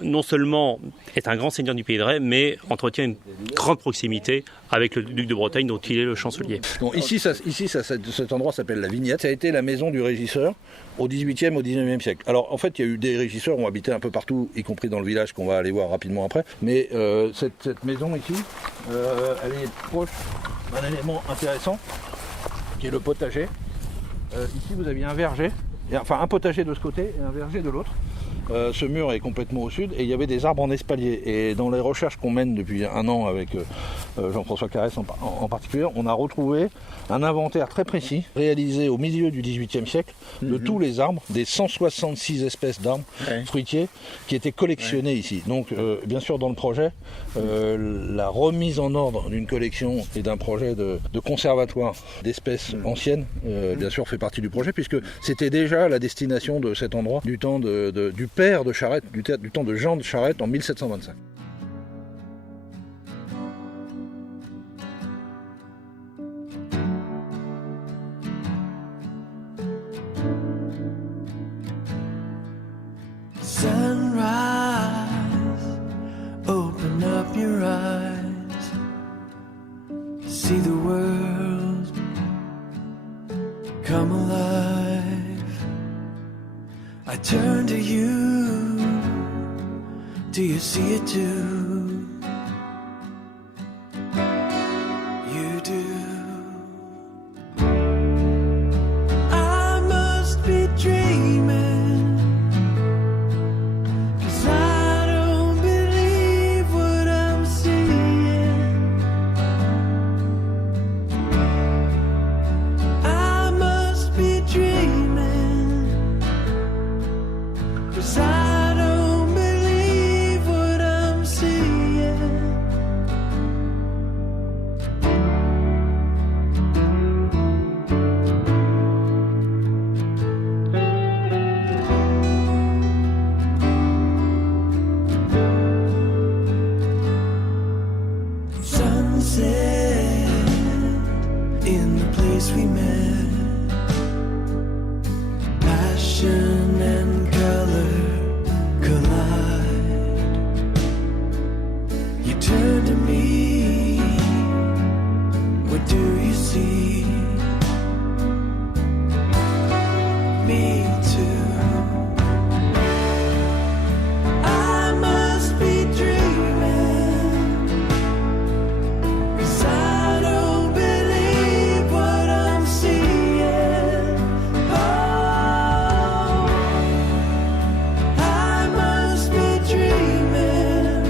non seulement est un grand seigneur du Pays de Ré, mais entretient une grande proximité avec le duc de Bretagne, dont il est le chancelier. Donc ici, cet endroit s'appelle la Vignette. Ça a été la maison du régisseur au XVIIIe, au XIXe siècle. Alors en fait, il y a eu des régisseurs qui ont habité un peu partout, y compris dans le village qu'on va aller voir rapidement après. Mais cette maison ici, elle est proche d'un élément intéressant, qui est le potager. Ici, vous aviez un verger, un potager de ce côté et un verger de l'autre. Ce mur est complètement au sud et il y avait des arbres en espalier. Et dans les recherches qu'on mène depuis un an avec Jean-François Carès en particulier, on a retrouvé un inventaire très précis, réalisé au milieu du XVIIIe siècle, de tous les arbres, des 166 espèces d'arbres fruitiers qui étaient collectionnés ici. Donc, bien sûr, dans le projet, la remise en ordre d'une collection et d'un projet de conservatoire d'espèces anciennes, bien sûr, fait partie du projet, puisque c'était déjà la destination de cet endroit du temps du père de Charette, du temps de Jean de Charette en 1725. Sunrise, open up your eyes, see the world come alive. I turn to you, do you see it too? You do. I must be dreaming. In the place we met, passion and color collide. You turn to me, what do you see? Me too. I must be dreaming, 'cause I don't believe what I'm seeing. Oh, I must be dreaming,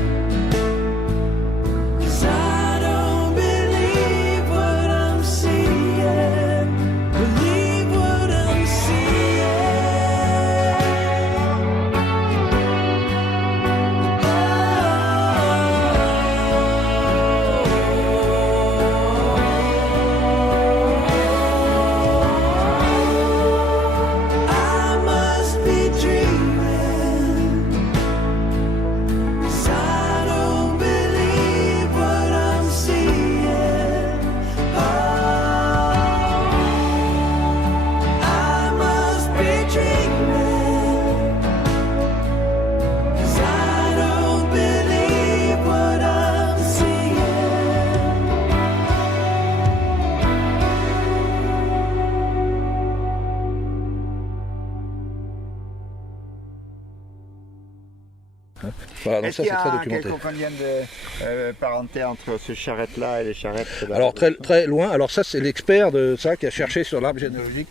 'cause I don't believe what I'm seeing. Believe what I'm seeing. I must be dreaming, 'cause I don't believe what I'm seeing. Oh, I must be dreaming, 'cause I don't believe what I'm seeing. Voilà, donc Est-ce ça qu'il c'est y très a documenté. combien de parenté entre ce charrette-là et les charrettes de la Alors très, très loin, alors ça c'est l'expert de ça qui a cherché sur l'arbre généalogique.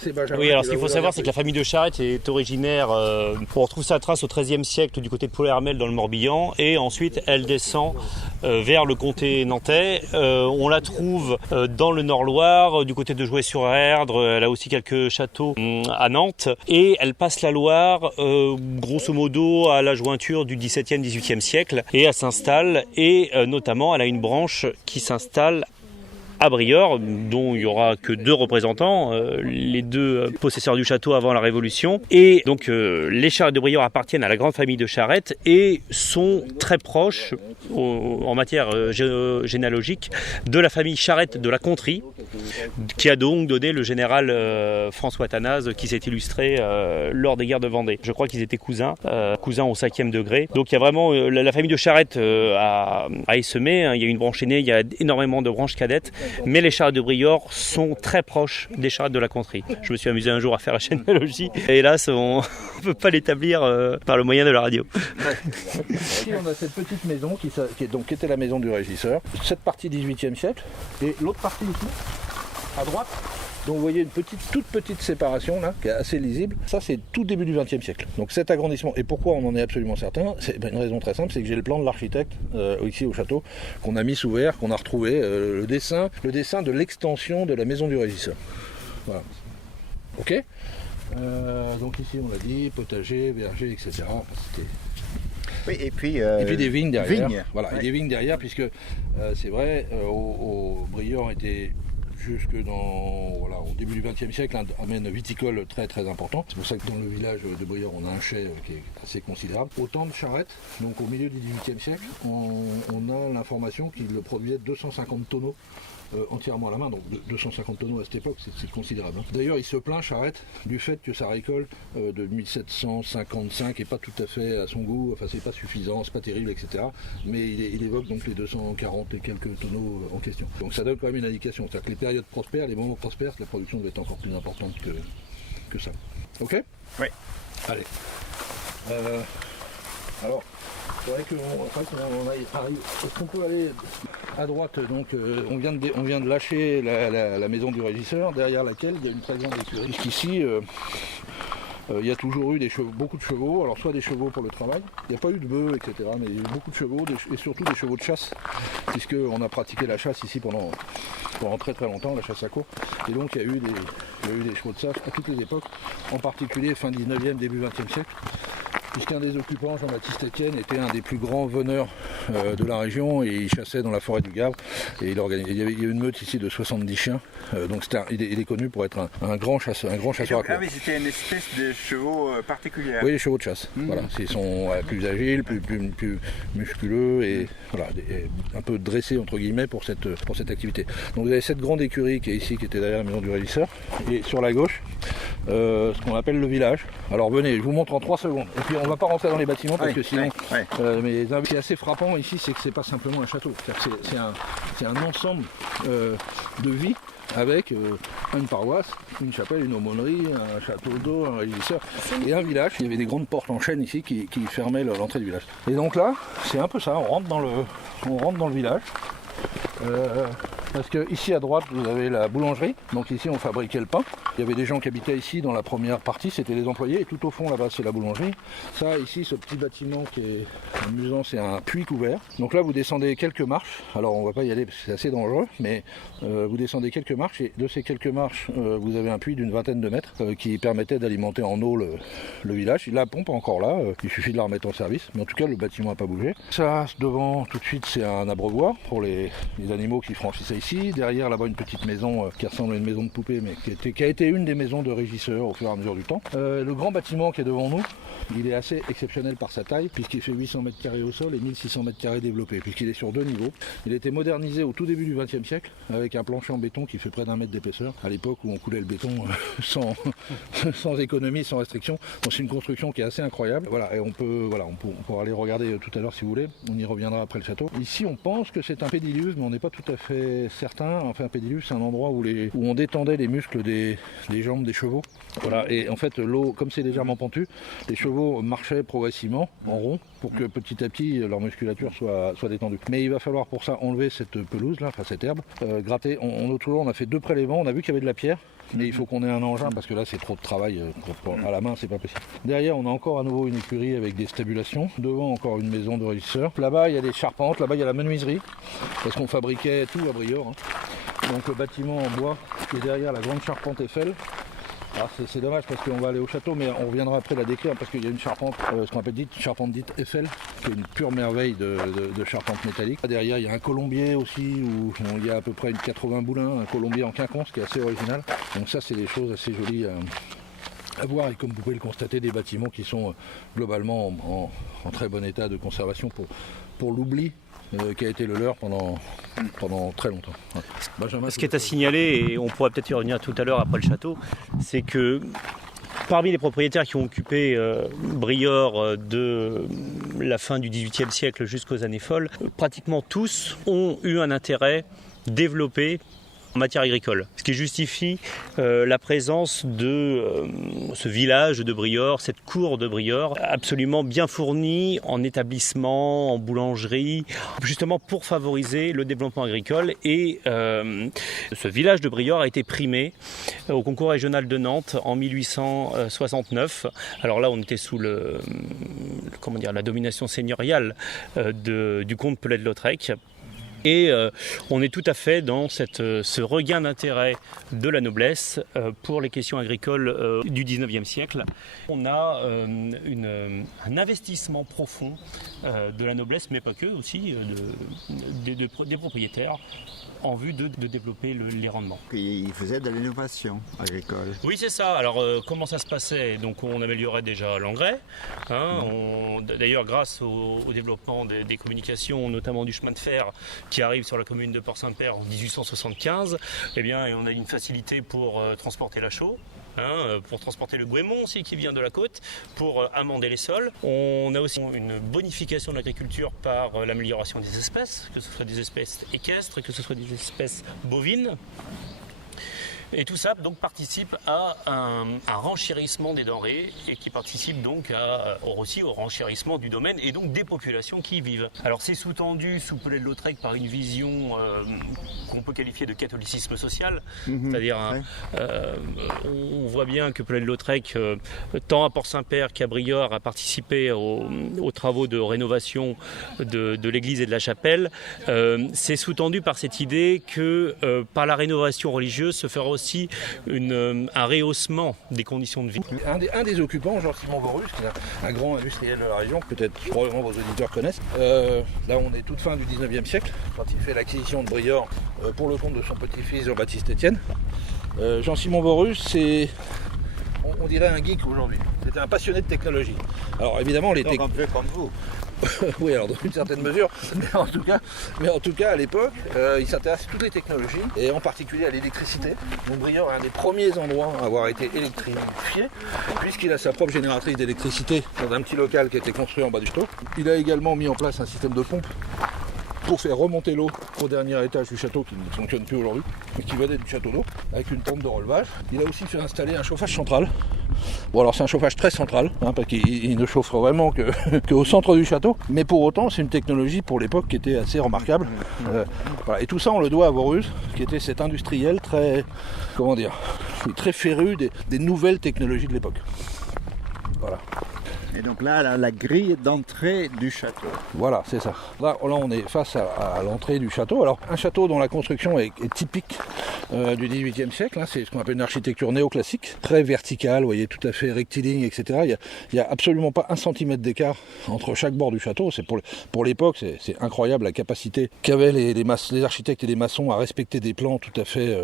C'est Benjamin Oui, alors qui ce qu'il va faut vous savoir, donner c'est que la famille de Charette est originaire, on retrouve sa trace au XIIIe siècle du côté de Paul-Hermel dans le Morbihan, et ensuite elle descend vers le comté nantais. On la trouve dans le Nord-Loire, du côté de Jouët-sur-Erdre, elle a aussi quelques châteaux à Nantes, et elle passe la Loire grosso modo à la jointure du XVIIe, XVIIIe siècle, et elle s'installe, et notamment elle a une branche qui s'installe à Briord, dont il n'y aura que 2 représentants, les 2 possesseurs du château avant la Révolution. Et donc les Charrettes de Briord appartiennent à la grande famille de Charette et sont très proches en matière généalogique de la famille Charette de la Contrie, qui a donc donné le général François Athanase, qui s'est illustré lors des guerres de Vendée. Je crois qu'ils étaient cousins au 5e degré. Donc il y a vraiment la famille de Charette a essaimé, hein. Il y a une branche aînée, il y a énormément de branches cadettes. Mais les Charrettes de Briord sont très proches des Charrettes de la Contrie. Je me suis amusé un jour à faire la généalogie. Et hélas, on ne peut pas l'établir par le moyen de la radio. Ici, on a cette petite maison qui était la maison du régisseur. Cette partie 18e siècle. Et l'autre partie ici, à droite, Donc vous voyez une toute petite séparation là, qui est assez lisible. Ça c'est tout début du XXe siècle. Donc cet agrandissement, et pourquoi on en est absolument certain, c'est une raison très simple, c'est que j'ai le plan de l'architecte ici au château, qu'on a mis sous verre, qu'on a retrouvé, le dessin de l'extension de la maison du régisseur. Voilà. Ok. Donc ici on l'a dit, potager, verger, etc. Oui, et puis des vignes derrière. Voilà, Ouais. et des vignes derrière, puisque c'est vrai, au Briord était jusque au début du XXe siècle un domaine viticole très très important. C'est pour ça que dans le village de Briord, on a un chai qui est assez considérable. Autant de charrettes, donc au milieu du XVIIIe siècle, on a l'information qu'il produisait 250 tonneaux entièrement à la main, donc 250 tonneaux à cette époque, c'est considérable. Hein. D'ailleurs, il se plaint, Charette, du fait que sa récolte de 1755 n'est pas tout à fait à son goût, enfin c'est pas suffisant, c'est pas terrible, etc. Mais il évoque donc les 240 et quelques tonneaux en question. Donc ça donne quand même une indication, c'est-à-dire que les périodes prospères, les moments prospères, la production devait être encore plus importante que ça. Ok ? Oui. Allez. Alors, c'est vrai qu'on arrive. Est-ce qu'on peut aller à droite? Donc, on vient de lâcher la maison du régisseur, derrière laquelle il y a une très grande écurie. Jusqu'ici, il y a toujours eu beaucoup de chevaux, alors soit des chevaux pour le travail, il n'y a pas eu de bœufs, etc. Mais il y a eu beaucoup de chevaux et surtout des chevaux de chasse, puisqu'on a pratiqué la chasse ici pendant très très longtemps, la chasse à courre. Et donc il y a eu des chevaux de chasse à toutes les époques, en particulier fin 19e, début 20e siècle. Puisqu'un des occupants, Jean-Baptiste Etienne, était un des plus grands veneurs de la région et il chassait dans la forêt du Gave. Et il y a eu une meute ici de 70 chiens. Donc il est connu pour être un grand chasseur à courre. Ah oui, c'était une espèce de chevaux particulière. Oui, les chevaux de chasse. Voilà, ils sont plus agiles, plus musculeux et voilà, un peu dressés entre guillemets pour cette activité. Donc vous avez cette grande écurie qui est ici, qui était derrière la maison du régisseur. Et sur la gauche, ce qu'on appelle le village. Alors venez, je vous montre en 3 secondes. Et puis on va pas rentrer dans les bâtiments parce que sinon. Mais ce qui est assez frappant ici, c'est que c'est pas simplement un château. C'est un ensemble de vie avec une paroisse, une chapelle, une aumônerie, un château d'eau, un régisseur et un village. Il y avait des grandes portes en chêne ici qui fermaient l'entrée du village. Et donc là, c'est un peu ça. On rentre dans le village. Parce que ici à droite vous avez la boulangerie, donc ici on fabriquait le pain. Il y avait des gens qui habitaient ici dans la première partie, c'était les employés, et tout au fond là-bas c'est la boulangerie. Ça ici, ce petit bâtiment qui est amusant, c'est un puits couvert. Donc là vous descendez quelques marches, alors on va pas y aller parce que c'est assez dangereux, mais vous descendez quelques marches et de ces quelques marches vous avez un puits d'une vingtaine de mètres qui permettait d'alimenter en eau le village. La pompe est encore là, il suffit de la remettre en service, mais en tout cas le bâtiment n'a pas bougé. Ça devant tout de suite c'est un abreuvoir pour les animaux qui franchissaient ici. Derrière là-bas une petite maison qui ressemble à une maison de poupée mais qui a été une des maisons de régisseurs au fur et à mesure du temps. Le grand bâtiment qui est devant nous, il est assez exceptionnel par sa taille puisqu'il fait 800 mètres carrés au sol et 1600 mètres carrés développé puisqu'il est sur 2 niveaux. Il a été modernisé au tout début du XXe siècle avec un plancher en béton qui fait près d'1 mètre d'épaisseur à l'époque où on coulait le béton sans économie, sans restriction. Donc c'est une construction qui est assez incroyable. Voilà, et on pourra aller regarder tout à l'heure si vous voulez. On y reviendra après le château. Ici on pense que c'est un pédiluve mais on n'est pas tout à fait certain. Enfin un pédiluve c'est un endroit où on détendait les muscles des jambes des chevaux. Voilà, et en fait l'eau, comme c'est légèrement pentu, les chevaux marchaient progressivement en rond pour que petit à petit leur musculature soit détendue. Mais il va falloir pour ça enlever cette pelouse là, enfin cette herbe, gratter. On a fait 2 prélèvements, on a vu qu'il y avait de la pierre. Mais il faut qu'on ait un engin parce que là c'est trop de travail à la main, c'est pas possible. Derrière on a encore à nouveau une écurie avec des stabulations. Devant encore une maison de régisseur. Là-bas il y a des charpentes, là-bas il y a la menuiserie. Parce qu'on fabriquait tout à Briord. Hein. Donc le bâtiment en bois qui est derrière la grande charpente Eiffel. Alors c'est dommage parce qu'on va aller au château, mais on reviendra après la décrire parce qu'il y a une charpente, ce qu'on appelle charpente dite Eiffel, qui est une pure merveille de charpente métallique. Derrière il y a un colombier aussi où il y a à peu près 80 boulins, un colombier en quinconce qui est assez original. Donc ça c'est des choses assez jolies à voir et comme vous pouvez le constater, des bâtiments qui sont globalement en très bon état de conservation pour l'oubli qui a été le leur pendant très longtemps. Ouais. Benjamin, ce qui est à signaler, et on pourra peut-être y revenir tout à l'heure après le château, c'est que parmi les propriétaires qui ont occupé Briord de la fin du XVIIIe siècle jusqu'aux années folles, pratiquement tous ont eu un intérêt développé en matière agricole. Ce qui justifie la présence de ce village de Briord, cette cour de Briord, absolument bien fournie en établissements, en boulangerie, justement pour favoriser le développement agricole. Et ce village de Briord a été primé au concours régional de Nantes en 1869. Alors là, on était sous la domination seigneuriale du comte Pellet de Lautrec. Et on est tout à fait dans ce regain d'intérêt de la noblesse pour les questions agricoles du 19e siècle. On a un investissement profond de la noblesse, mais pas que, aussi des propriétaires, en vue de développer les rendements. Il faisait de l'innovation agricole. Oui, c'est ça. Alors, comment ça se passait? Donc, on améliorait déjà l'engrais. D'ailleurs, grâce au développement des communications, notamment du chemin de fer, qui arrive sur la commune de Port-Saint-Père en 1875, eh bien, on a une facilité pour transporter la chaux. Pour transporter le goémon aussi qui vient de la côte, pour amender les sols. On a aussi une bonification de l'agriculture par l'amélioration des espèces, que ce soit des espèces équestres, que ce soit des espèces bovines. Et tout ça donc participe à un renchérissement des denrées et qui participe donc aussi au renchérissement du domaine et donc des populations qui y vivent. Alors c'est sous-tendu sous Pellet de Lautrec par une vision qu'on peut qualifier de catholicisme social, c'est-à-dire on voit bien que Pellet de Lautrec, tant à Port-Saint-Père qu'à Briord, a participé aux travaux de rénovation de l'église et de la chapelle. C'est sous-tendu par cette idée que par la rénovation religieuse se fera aussi un rehaussement des conditions de vie. Un des occupants, Jean-Simon Vorus, qui est un grand industriel de la région, que peut-être probablement vos auditeurs connaissent. Là, on est toute fin du 19e siècle, quand il fait l'acquisition de Briord pour le compte de son petit-fils Jean-Baptiste Étienne. Jean-Simon Vorus, c'est, on dirait un geek aujourd'hui. C'était un passionné de technologie. Alors évidemment, Donc un peu comme vous. Oui, alors dans une certaine mesure, mais en tout cas à l'époque, il s'intéresse à toutes les technologies et en particulier à l'électricité. Donc Briord est un des premiers endroits à avoir été électrifié, puisqu'il a sa propre génératrice d'électricité dans un petit local qui a été construit en bas du château. Il a également mis en place un système de pompe pour faire remonter l'eau au dernier étage du château qui ne fonctionne plus aujourd'hui, mais qui venait du château d'eau, avec une pompe de relevage. Il a aussi fait installer un chauffage central. Bon alors c'est un chauffage très central, parce qu'il ne chauffe vraiment qu'au centre du château, mais pour autant c'est une technologie pour l'époque qui était assez remarquable. Voilà. Et tout ça on le doit à Vorus, qui était cet industriel très féru des nouvelles technologies de l'époque. Voilà. Et donc là, la grille d'entrée du château. Voilà, c'est ça. Là, on est face à l'entrée du château. Alors, un château dont la construction est typique du XVIIIe siècle. C'est ce qu'on appelle une architecture néoclassique, très verticale, vous voyez, tout à fait rectiligne, etc. Il n'y a absolument pas 1 centimètre d'écart entre chaque bord du château. C'est pour l'époque, c'est incroyable la capacité qu'avaient les architectes et les maçons à respecter des plans tout à fait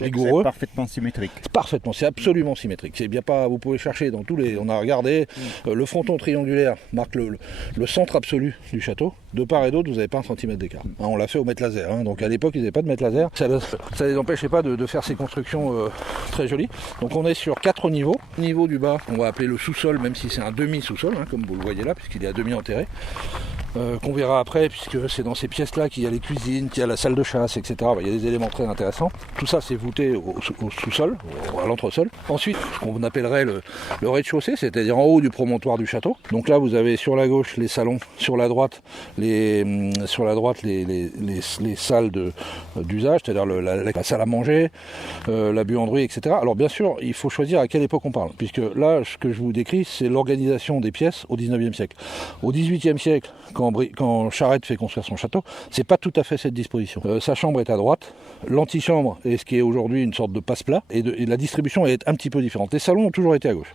rigoureux. C'est parfaitement symétrique. Parfaitement, c'est absolument symétrique. C'est bien pas, vous pouvez chercher dans tous les. On a regardé, le fronton triangulaire marque le centre absolu du château. De part et d'autre, vous n'avez pas 1 centimètre d'écart. On l'a fait au mètre laser. Donc à l'époque, ils n'avaient pas de mètre laser. Ça ne les empêchait pas de faire ces constructions très jolies. Donc on est sur 4 niveaux. Le niveau du bas, on va appeler le sous-sol, même si c'est un demi-sous-sol, comme vous le voyez là, puisqu'il est à demi enterré. Qu'on verra après, puisque c'est dans ces pièces-là qu'il y a les cuisines, qu'il y a la salle de chasse, etc. Il y a des éléments très intéressants. Tout ça, c'est voûté au sous-sol, à l'entresol. Ensuite, ce qu'on appellerait le rez-de-chaussée, c'est-à-dire en haut du promontoire du château. Donc là, vous avez sur la gauche les salons, sur la droite les salles d'usage, c'est-à-dire la salle à manger, la buanderie, etc. Alors bien sûr, il faut choisir à quelle époque on parle, puisque là, ce que je vous décris, c'est l'organisation des pièces au 19e siècle. Au 18e siècle, quand Charette fait construire son château, c'est pas tout à fait cette disposition. Sa chambre est à droite, l'antichambre est ce qui est aujourd'hui une sorte de passe-plat, et la distribution est un petit peu différente. Les salons ont toujours été à gauche.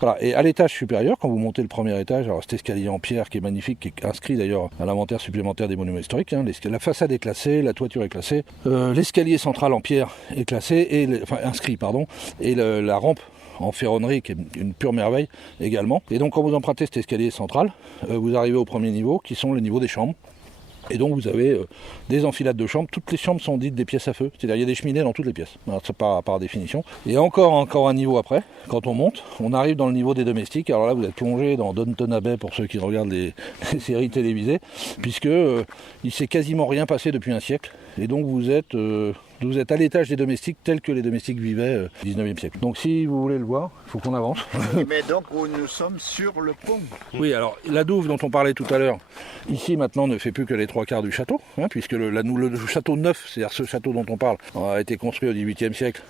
Voilà. Et à l'étage supérieur, quand vous montez le premier étage, alors cet escalier en pierre qui est magnifique, qui est inscrit d'ailleurs à l'inventaire supplémentaire des monuments historiques, la façade est classée, la toiture est classée, l'escalier central en pierre est classé, inscrit, et la rampe en ferronnerie, qui est une pure merveille également. Et donc quand vous empruntez cet escalier central, vous arrivez au premier niveau, qui sont les niveaux des chambres. Et donc vous avez des enfilades de chambres. Toutes les chambres sont dites des pièces à feu. C'est-à-dire il y a des cheminées dans toutes les pièces. Alors c'est par définition. Et encore un niveau après, quand on monte, on arrive dans le niveau des domestiques. Alors là vous êtes plongé dans Downton Abbey pour ceux qui regardent les séries télévisées, puisque il s'est quasiment rien passé depuis un siècle. Et donc vous êtes à l'étage des domestiques tels que les domestiques vivaient au 19e siècle. Donc si vous voulez le voir, il faut qu'on avance. Mais donc nous sommes sur le pont. Oui, alors la douve dont on parlait tout à l'heure, ici maintenant ne fait plus que les 3/4 du château, puisque le château neuf, c'est-à-dire ce château dont on parle, a été construit au 18e siècle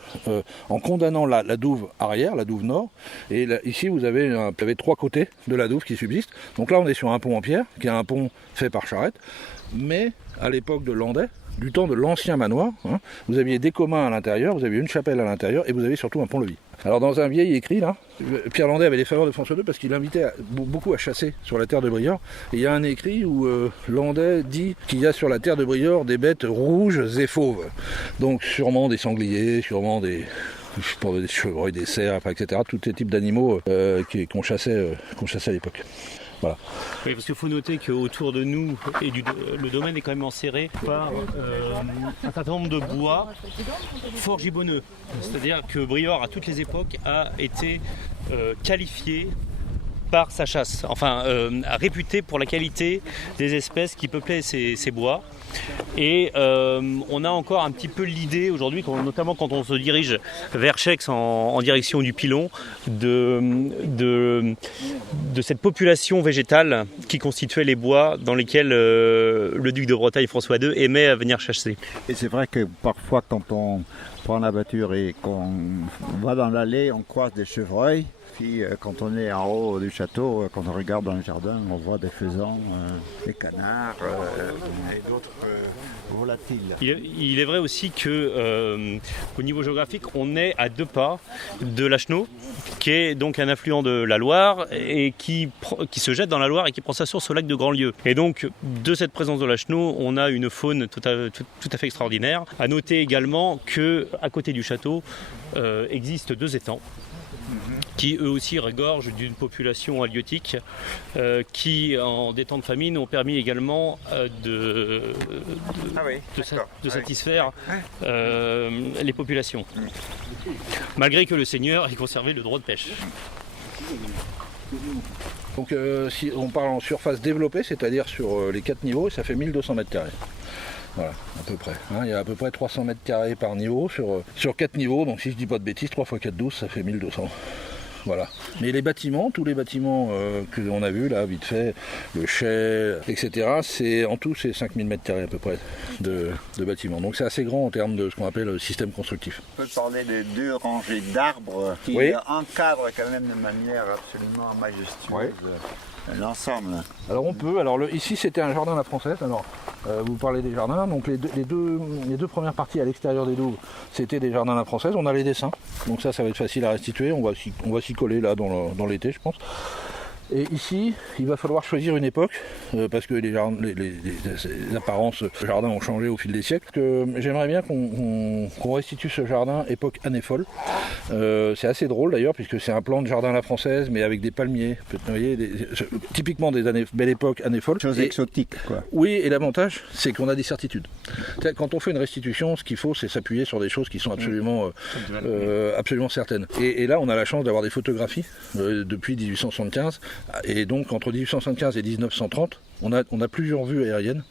en condamnant la douve arrière, la douve nord. Et là, ici vous avez 3 côtés de la douve qui subsistent. Donc là on est sur un pont en pierre, qui est un pont fait par charrette, mais à l'époque de Landais, du temps de l'ancien manoir, vous aviez des communs à l'intérieur, vous aviez une chapelle à l'intérieur et vous avez surtout un pont-levis. Alors dans un vieil écrit là, Pierre Landais avait les faveurs de François II parce qu'il invitait beaucoup à chasser sur la terre de Briord. Et il y a un écrit où Landais dit qu'il y a sur la terre de Briord des bêtes rouges et fauves. Donc sûrement des sangliers, sûrement des chevreuils, des cerfs, etc. Tous ces types d'animaux qu'on chassait à l'époque. Voilà. Oui, parce qu'il faut noter qu'autour de nous, le domaine est quand même enserré par un certain nombre de bois fort gibbonneux. C'est-à-dire que Briord, à toutes les époques, a été qualifié par sa chasse, réputé pour la qualité des espèces qui peuplaient ces bois. Et on a encore un petit peu l'idée aujourd'hui, notamment quand on se dirige vers Chex en direction du Pilon, de cette population végétale qui constituait les bois dans lesquels le duc de Bretagne François II aimait venir chasser. Et c'est vrai que parfois quand on prend la voiture et qu'on va dans l'allée, on croise des chevreuils. Puis quand on est en haut du château, quand on regarde dans le jardin, on voit des faisans, des canards et d'autres volatiles. Il est vrai aussi que au niveau géographique, on est à 2 pas de la Chenot, qui est donc un affluent de la Loire et qui se jette dans la Loire et qui prend sa source au lac de Grandlieu. Et donc de cette présence de la Chenot, on a une faune tout à fait extraordinaire. À noter également que à côté du château existent 2 étangs, qui eux aussi regorgent d'une population halieutique qui, en des temps de famine, ont permis également de satisfaire les populations. Malgré que le seigneur ait conservé le droit de pêche. Donc si on parle en surface développée, c'est-à-dire sur les 4 niveaux, ça fait 1200 mètres carrés. Voilà, à peu près. Il y a à peu près 300 mètres carrés par niveau sur 4 niveaux, donc si je dis pas de bêtises, 3 x 4, 12, ça fait 1200. Voilà. Mais les bâtiments, tous les bâtiments que l'on a vus là, vite fait, le chai, etc., en tout c'est 5000 mètres carrés à peu près de bâtiments. Donc c'est assez grand en termes de ce qu'on appelle le système constructif. On peut parler de 2 rangées d'arbres qui encadrent quand même de manière absolument majestueuse. L'ensemble. Alors on peut, ici c'était un jardin à la française, vous parlez des jardins, donc les deux premières parties à l'extérieur des douves, c'était des jardins à la française, on a les dessins, donc ça va être facile à restituer, on va s'y coller là dans l'été je pense. Et ici, il va falloir choisir une époque, parce que les apparences du jardin ont changé au fil des siècles. J'aimerais bien qu'on restitue ce jardin époque année folle. C'est assez drôle d'ailleurs, puisque c'est un plan de jardin à la française, mais avec des palmiers, vous voyez, typiquement des années belle époque, année folle. Chose exotique, quoi. Oui, et l'avantage, c'est qu'on a des certitudes. Quand on fait une restitution, ce qu'il faut, c'est s'appuyer sur des choses qui sont absolument certaines. Et là, on a la chance d'avoir des photographies depuis 1875. Et donc entre 1875 et 1930, on a plusieurs vues aériennes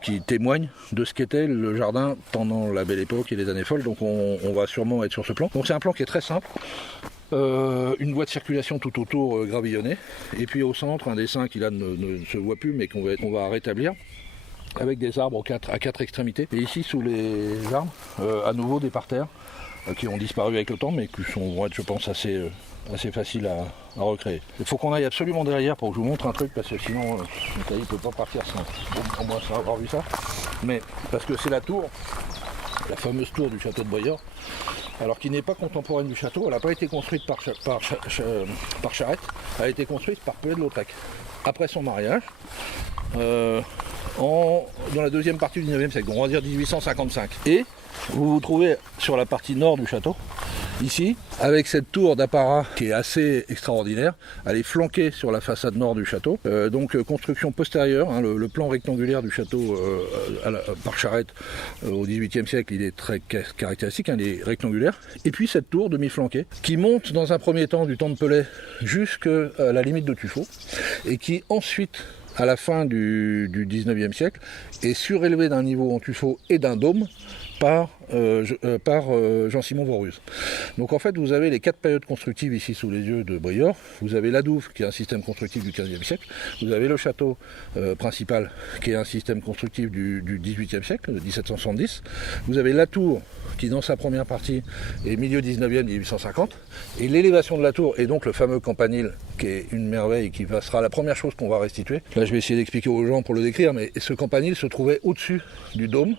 qui témoignent de ce qu'était le jardin pendant la belle époque et les années folles. Donc on va sûrement être sur ce plan. Donc c'est un plan qui est très simple. Une voie de circulation tout autour gravillonnée. Et puis au centre, un dessin qui là ne se voit plus mais qu'on va rétablir. Avec des arbres à 4 extrémités. Et ici sous les arbres, à nouveau des parterres qui ont disparu avec le temps mais qui vont être je pense assez facile à recréer. Il faut qu'on aille absolument derrière pour que je vous montre un truc parce que sinon il ne peut pas partir sans moi avoir vu ça. Mais parce que c'est la tour, la fameuse tour du château de Briord, alors qui n'est pas contemporaine du château, elle n'a pas été construite par Charette, elle a été construite par Pellet-de-Lautrec. Après son mariage, dans la deuxième partie du 19e siècle, donc on va dire 1855. Et vous vous trouvez sur la partie nord du château, Ici, avec cette tour d'apparat qui est assez extraordinaire, elle est flanquée sur la façade nord du château. Donc construction postérieure, hein, le plan rectangulaire du château par Charette au XVIIIe siècle, il est très caractéristique, hein, il est rectangulaire. Et puis cette tour demi-flanquée qui monte dans un premier temps du temps de Pelée jusqu'à la limite de Tuffeau et qui ensuite, à la fin du XIXe siècle, est surélevée d'un niveau en tuffeau et d'un dôme par Jean-Simon Voruse. Donc en fait, vous avez les 4 périodes constructives ici sous les yeux de Briord. Vous avez la douve, qui est un système constructif du XVe siècle. Vous avez le château principal, qui est un système constructif du XVIIIe siècle, de 1770. Vous avez la tour, qui dans sa première partie est milieu 19e, 1850. Et l'élévation de la tour, et donc le fameux campanile, qui est une merveille, qui sera la première chose qu'on va restituer. Là, je vais essayer d'expliquer aux gens pour le décrire, mais ce campanile se trouvait au-dessus du dôme.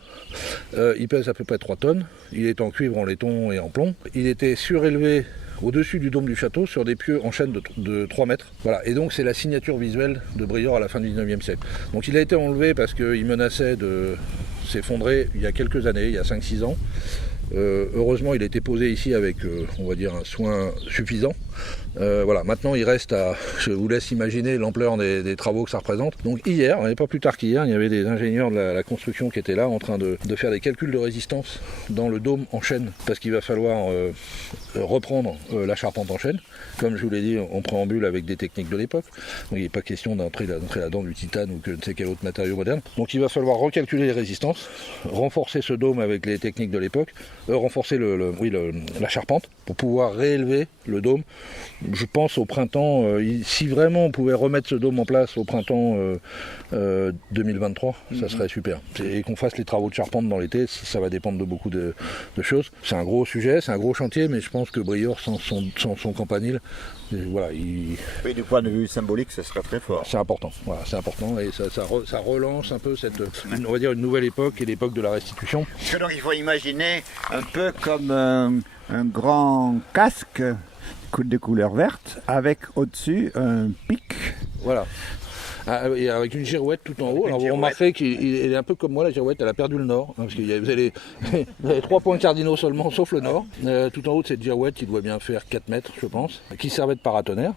Il pèse à peu près 3 tonnes. Il est en cuivre, en laiton et en plomb. Il était surélevé au-dessus du dôme du château sur des pieux en chêne de 3 mètres. Voilà. Et donc c'est la signature visuelle de Briord à la fin du 19e siècle. Donc il a été enlevé parce qu'il menaçait de s'effondrer il y a quelques années, il y a 5-6 ans. Heureusement, il a été posé ici avec, on va dire, un soin suffisant. Voilà, maintenant il reste à, je vous laisse imaginer l'ampleur des travaux que ça représente. Donc hier, pas plus tard qu'hier, il y avait des ingénieurs de la construction qui étaient là en train de faire des calculs de résistance dans le dôme en chêne, parce qu'il va falloir reprendre la charpente en chêne, comme je vous l'ai dit en préambule avec des techniques de l'époque. Donc il n'est pas question d'entrer là-dedans du titane ou que ne sais quel autre matériau moderne. Donc il va falloir recalculer les résistances, renforcer ce dôme avec les techniques de l'époque, renforcer la charpente pour pouvoir réélever le dôme. Je pense au printemps, si vraiment on pouvait remettre ce dôme en place au printemps 2023, ça serait super. Et qu'on fasse les travaux de charpente dans l'été, ça va dépendre de beaucoup de choses. C'est un gros sujet, c'est un gros chantier, mais je pense que Briord, sans son campanile, voilà, Oui, du point de vue symbolique, ce serait très fort. c'est important. Voilà, c'est important et ça relance un peu on va dire une nouvelle époque et l'époque de la restitution. Parce que donc il faut imaginer un peu comme un grand casque de couleur verte avec au-dessus un pic. Voilà. Et avec une girouette tout en haut. Alors vous remarquerez qu'il est un peu comme moi, la girouette, elle a perdu le nord. Hein, parce que vous avez 3 points cardinaux seulement, sauf le nord. Tout en haut de cette girouette, il doit bien faire 4 mètres, je pense, qui servait de paratonnerre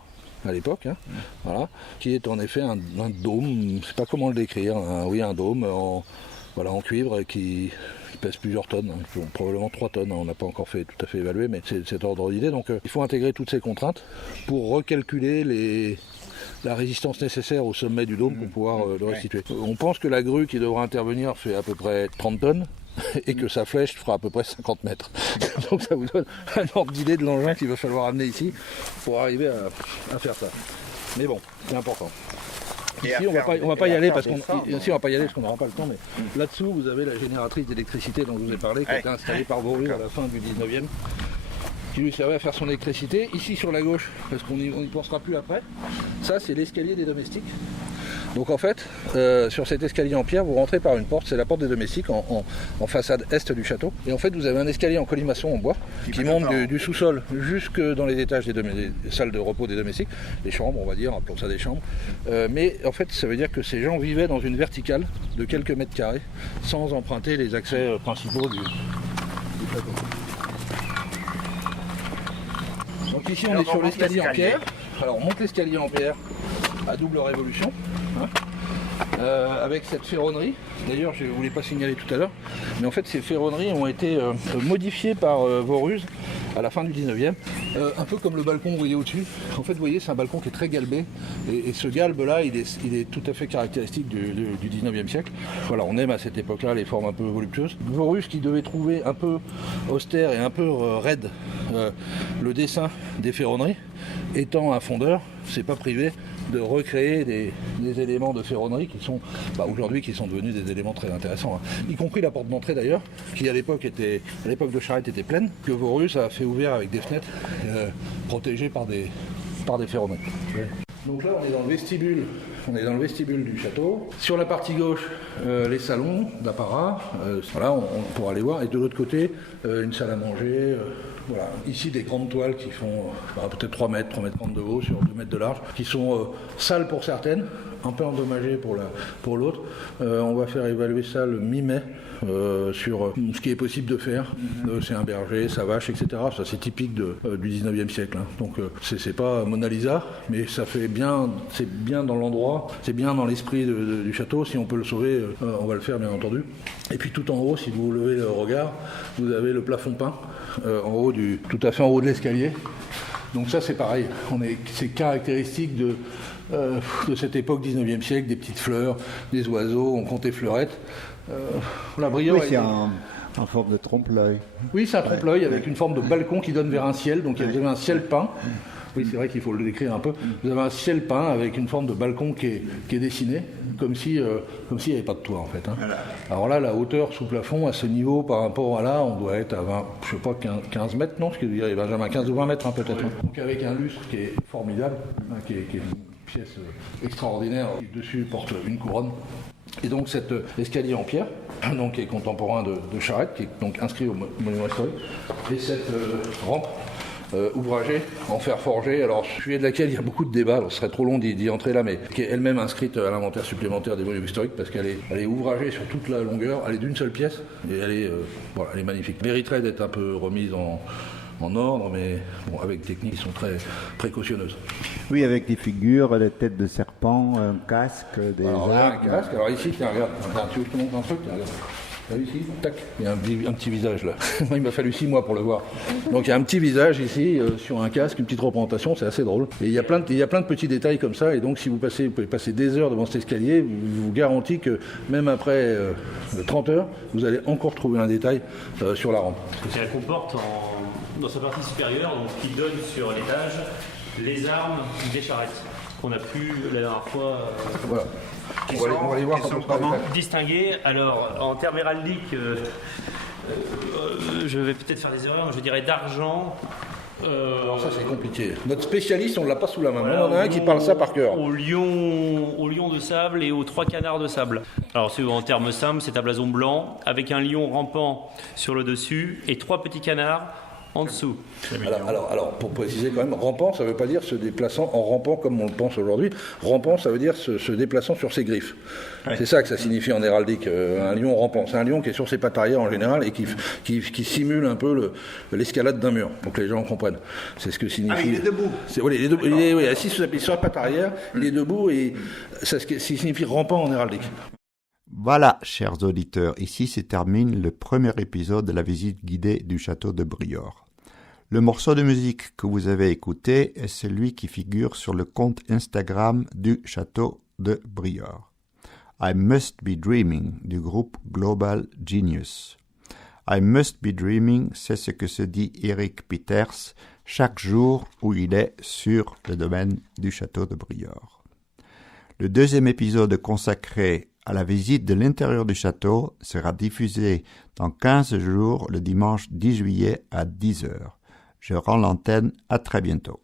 à l'époque, hein, voilà, qui est en effet un dôme, je ne sais pas comment le décrire, un dôme en cuivre qui pèse plusieurs tonnes, hein, probablement 3 tonnes, on n'a pas encore tout à fait évalué, mais c'est cet ordre d'idée. Donc il faut intégrer toutes ces contraintes pour recalculer la résistance nécessaire au sommet du dôme pour pouvoir le restituer. On pense que la grue qui devra intervenir fait à peu près 30 tonnes et que sa flèche fera à peu près 50 mètres. Donc ça vous donne un ordre d'idée de l'engin qu'il va falloir amener ici pour arriver à faire ça. Mais bon, c'est important. Ici, on va pas y aller parce qu'on n'aura pas le temps, mais là-dessous, vous avez la génératrice d'électricité dont je vous ai parlé, qui a été installée par Voruse à la fin du 19e, qui lui servait à faire son électricité. Ici, sur la gauche, parce qu'on n'y pensera plus après, ça, c'est l'escalier des domestiques. Donc en fait, sur cet escalier en pierre, vous rentrez par une porte, c'est la porte des domestiques en façade est du château. Et en fait, vous avez un escalier en colimaçon en bois qui monte du sous-sol jusque dans les étages des salles de repos des domestiques, les chambres, on va dire, appelons ça des chambres. Mais en fait, ça veut dire que ces gens vivaient dans une verticale de quelques mètres carrés, sans emprunter les accès principaux du château. Donc ici, on est sur l'escalier en pierre. Alors on monte l'escalier en pierre à double révolution, hein, avec cette ferronnerie. D'ailleurs, je ne vous l'ai pas signalé tout à l'heure, mais en fait ces ferronneries ont été modifiées par Voruse à la fin du 19e, un peu comme le balcon que vous voyez au-dessus. En fait, vous voyez, c'est un balcon qui est très galbé, et ce galbe-là, il est tout à fait caractéristique du 19e siècle. Voilà, on aime à cette époque-là les formes un peu voluptueuses. Voruse qui devait trouver un peu austère et un peu raide le dessin des ferronneries, étant un fondeur, c'est pas privé de recréer des éléments de ferronnerie qui sont aujourd'hui qui sont devenus des éléments très intéressants, hein. Y compris la porte d'entrée d'ailleurs, qui à l'époque de Charette était pleine, que Voruse a fait ouvrir avec des fenêtres protégées par des ferronneries. Donc là, on est dans le vestibule. On est dans le vestibule du château. Sur la partie gauche, les salons d'apparat. Voilà, on pourra aller voir. Et de l'autre côté, une salle à manger. Voilà. Ici, des grandes toiles qui font peut-être 3 mètres 30 de haut sur 2 mètres de large, qui sont sales pour certaines, un peu endommagées pour l'autre. On va faire évaluer ça le mi-mai sur ce qui est possible de faire. C'est un berger, sa vache, etc. Ça, c'est typique du 19e siècle. Hein. Donc, c'est pas Mona Lisa, mais ça fait bien, c'est bien dans l'endroit, c'est bien dans l'esprit du château. Si on peut le sauver, on va le faire, bien entendu. Et puis tout en haut, si vous levez le regard, vous avez le plafond peint, tout à fait en haut de l'escalier. Donc ça, c'est pareil. C'est caractéristique de cette époque 19e siècle, des petites fleurs, des oiseaux, on comptait fleurettes. La Brioche. Oui, c'est en forme de trompe-l'œil. Oui, c'est un trompe-l'œil avec une forme de balcon qui donne vers un ciel. Donc vous avez un ciel peint. Oui, c'est vrai qu'il faut le décrire un peu. Vous avez un ciel peint avec une forme de balcon qui est dessiné, comme s'il n'y avait pas de toit en fait. Hein. Voilà. Alors là, la hauteur sous plafond à ce niveau par rapport à là, on doit être à 20, je sais pas, 15 mètres, non, ce que dirait Benjamin, 15 ou 20 mètres hein, peut-être. Hein. Donc avec un lustre qui est formidable, hein, qui est une pièce extraordinaire, qui dessus porte une couronne. Et donc cet escalier en pierre, donc, qui est contemporain de Charette, qui est donc inscrit au monument historique, et cette rampe ouvragée en fer forgé, alors sujet de laquelle il y a beaucoup de débats, alors ce serait trop long d'y entrer là, mais qui est elle-même inscrite à l'inventaire supplémentaire des monuments historiques parce qu'elle est ouvragée sur toute la longueur, elle est d'une seule pièce et elle est magnifique. Mériterait d'être un peu remise en ordre, mais bon, avec des techniques qui sont très précautionneuses. Oui, avec des figures, des têtes de serpent, un casque, des alors, arcs. Un casque, alors ici, tiens, regarde, tu veux que je te montre un truc, tiens, regarde. Là, ici, tac, il y a un petit visage là. Il m'a fallu 6 mois pour le voir. Donc il y a un petit visage ici sur un casque, une petite représentation, c'est assez drôle. Et il y a plein de petits détails comme ça. Et donc si vous pouvez passer des heures devant cet escalier, je vous garantis que même après 30 heures, vous allez encore trouver un détail sur la rampe. Et elle comporte dans sa partie supérieure, donc qui donne sur l'étage, les armes des charrettes qu'on a pu la dernière fois. Voilà. On va aller voir comment distinguer. Alors, en termes héraldiques, je vais peut-être faire des erreurs, je dirais d'argent. Alors ça c'est compliqué. Notre spécialiste, on ne l'a pas sous la main. Voilà, on en a un qui parle ça par cœur. Au lion de sable et aux 3 canards de sable. Alors c'est en termes simples, c'est un blason blanc avec un lion rampant sur le dessus et 3 petits canards en dessous. Alors, pour préciser quand même, rampant, ça ne veut pas dire se déplaçant en rampant comme on le pense aujourd'hui. Rampant, ça veut dire se déplaçant sur ses griffes. Ouais. C'est ça que ça signifie en héraldique, un lion rampant. C'est un lion qui est sur ses pattes arrière en général et qui simule un peu l'escalade d'un mur, pour que les gens comprennent. C'est ce que signifie... Ah, il est debout. Il est assis sur la patte arrière, il est debout et ça signifie rampant en héraldique. Voilà, chers auditeurs, ici se termine le premier épisode de la visite guidée du château de Briord. Le morceau de musique que vous avez écouté est celui qui figure sur le compte Instagram du château de Briord. I Must Be Dreaming du groupe Global Genius. I Must Be Dreaming, c'est ce que se dit Eric Peters chaque jour où il est sur le domaine du château de Briord. Le deuxième épisode consacré à la visite de l'intérieur du château sera diffusé dans 15 jours le dimanche 10 juillet à 10h. Je rends l'antenne, à très bientôt.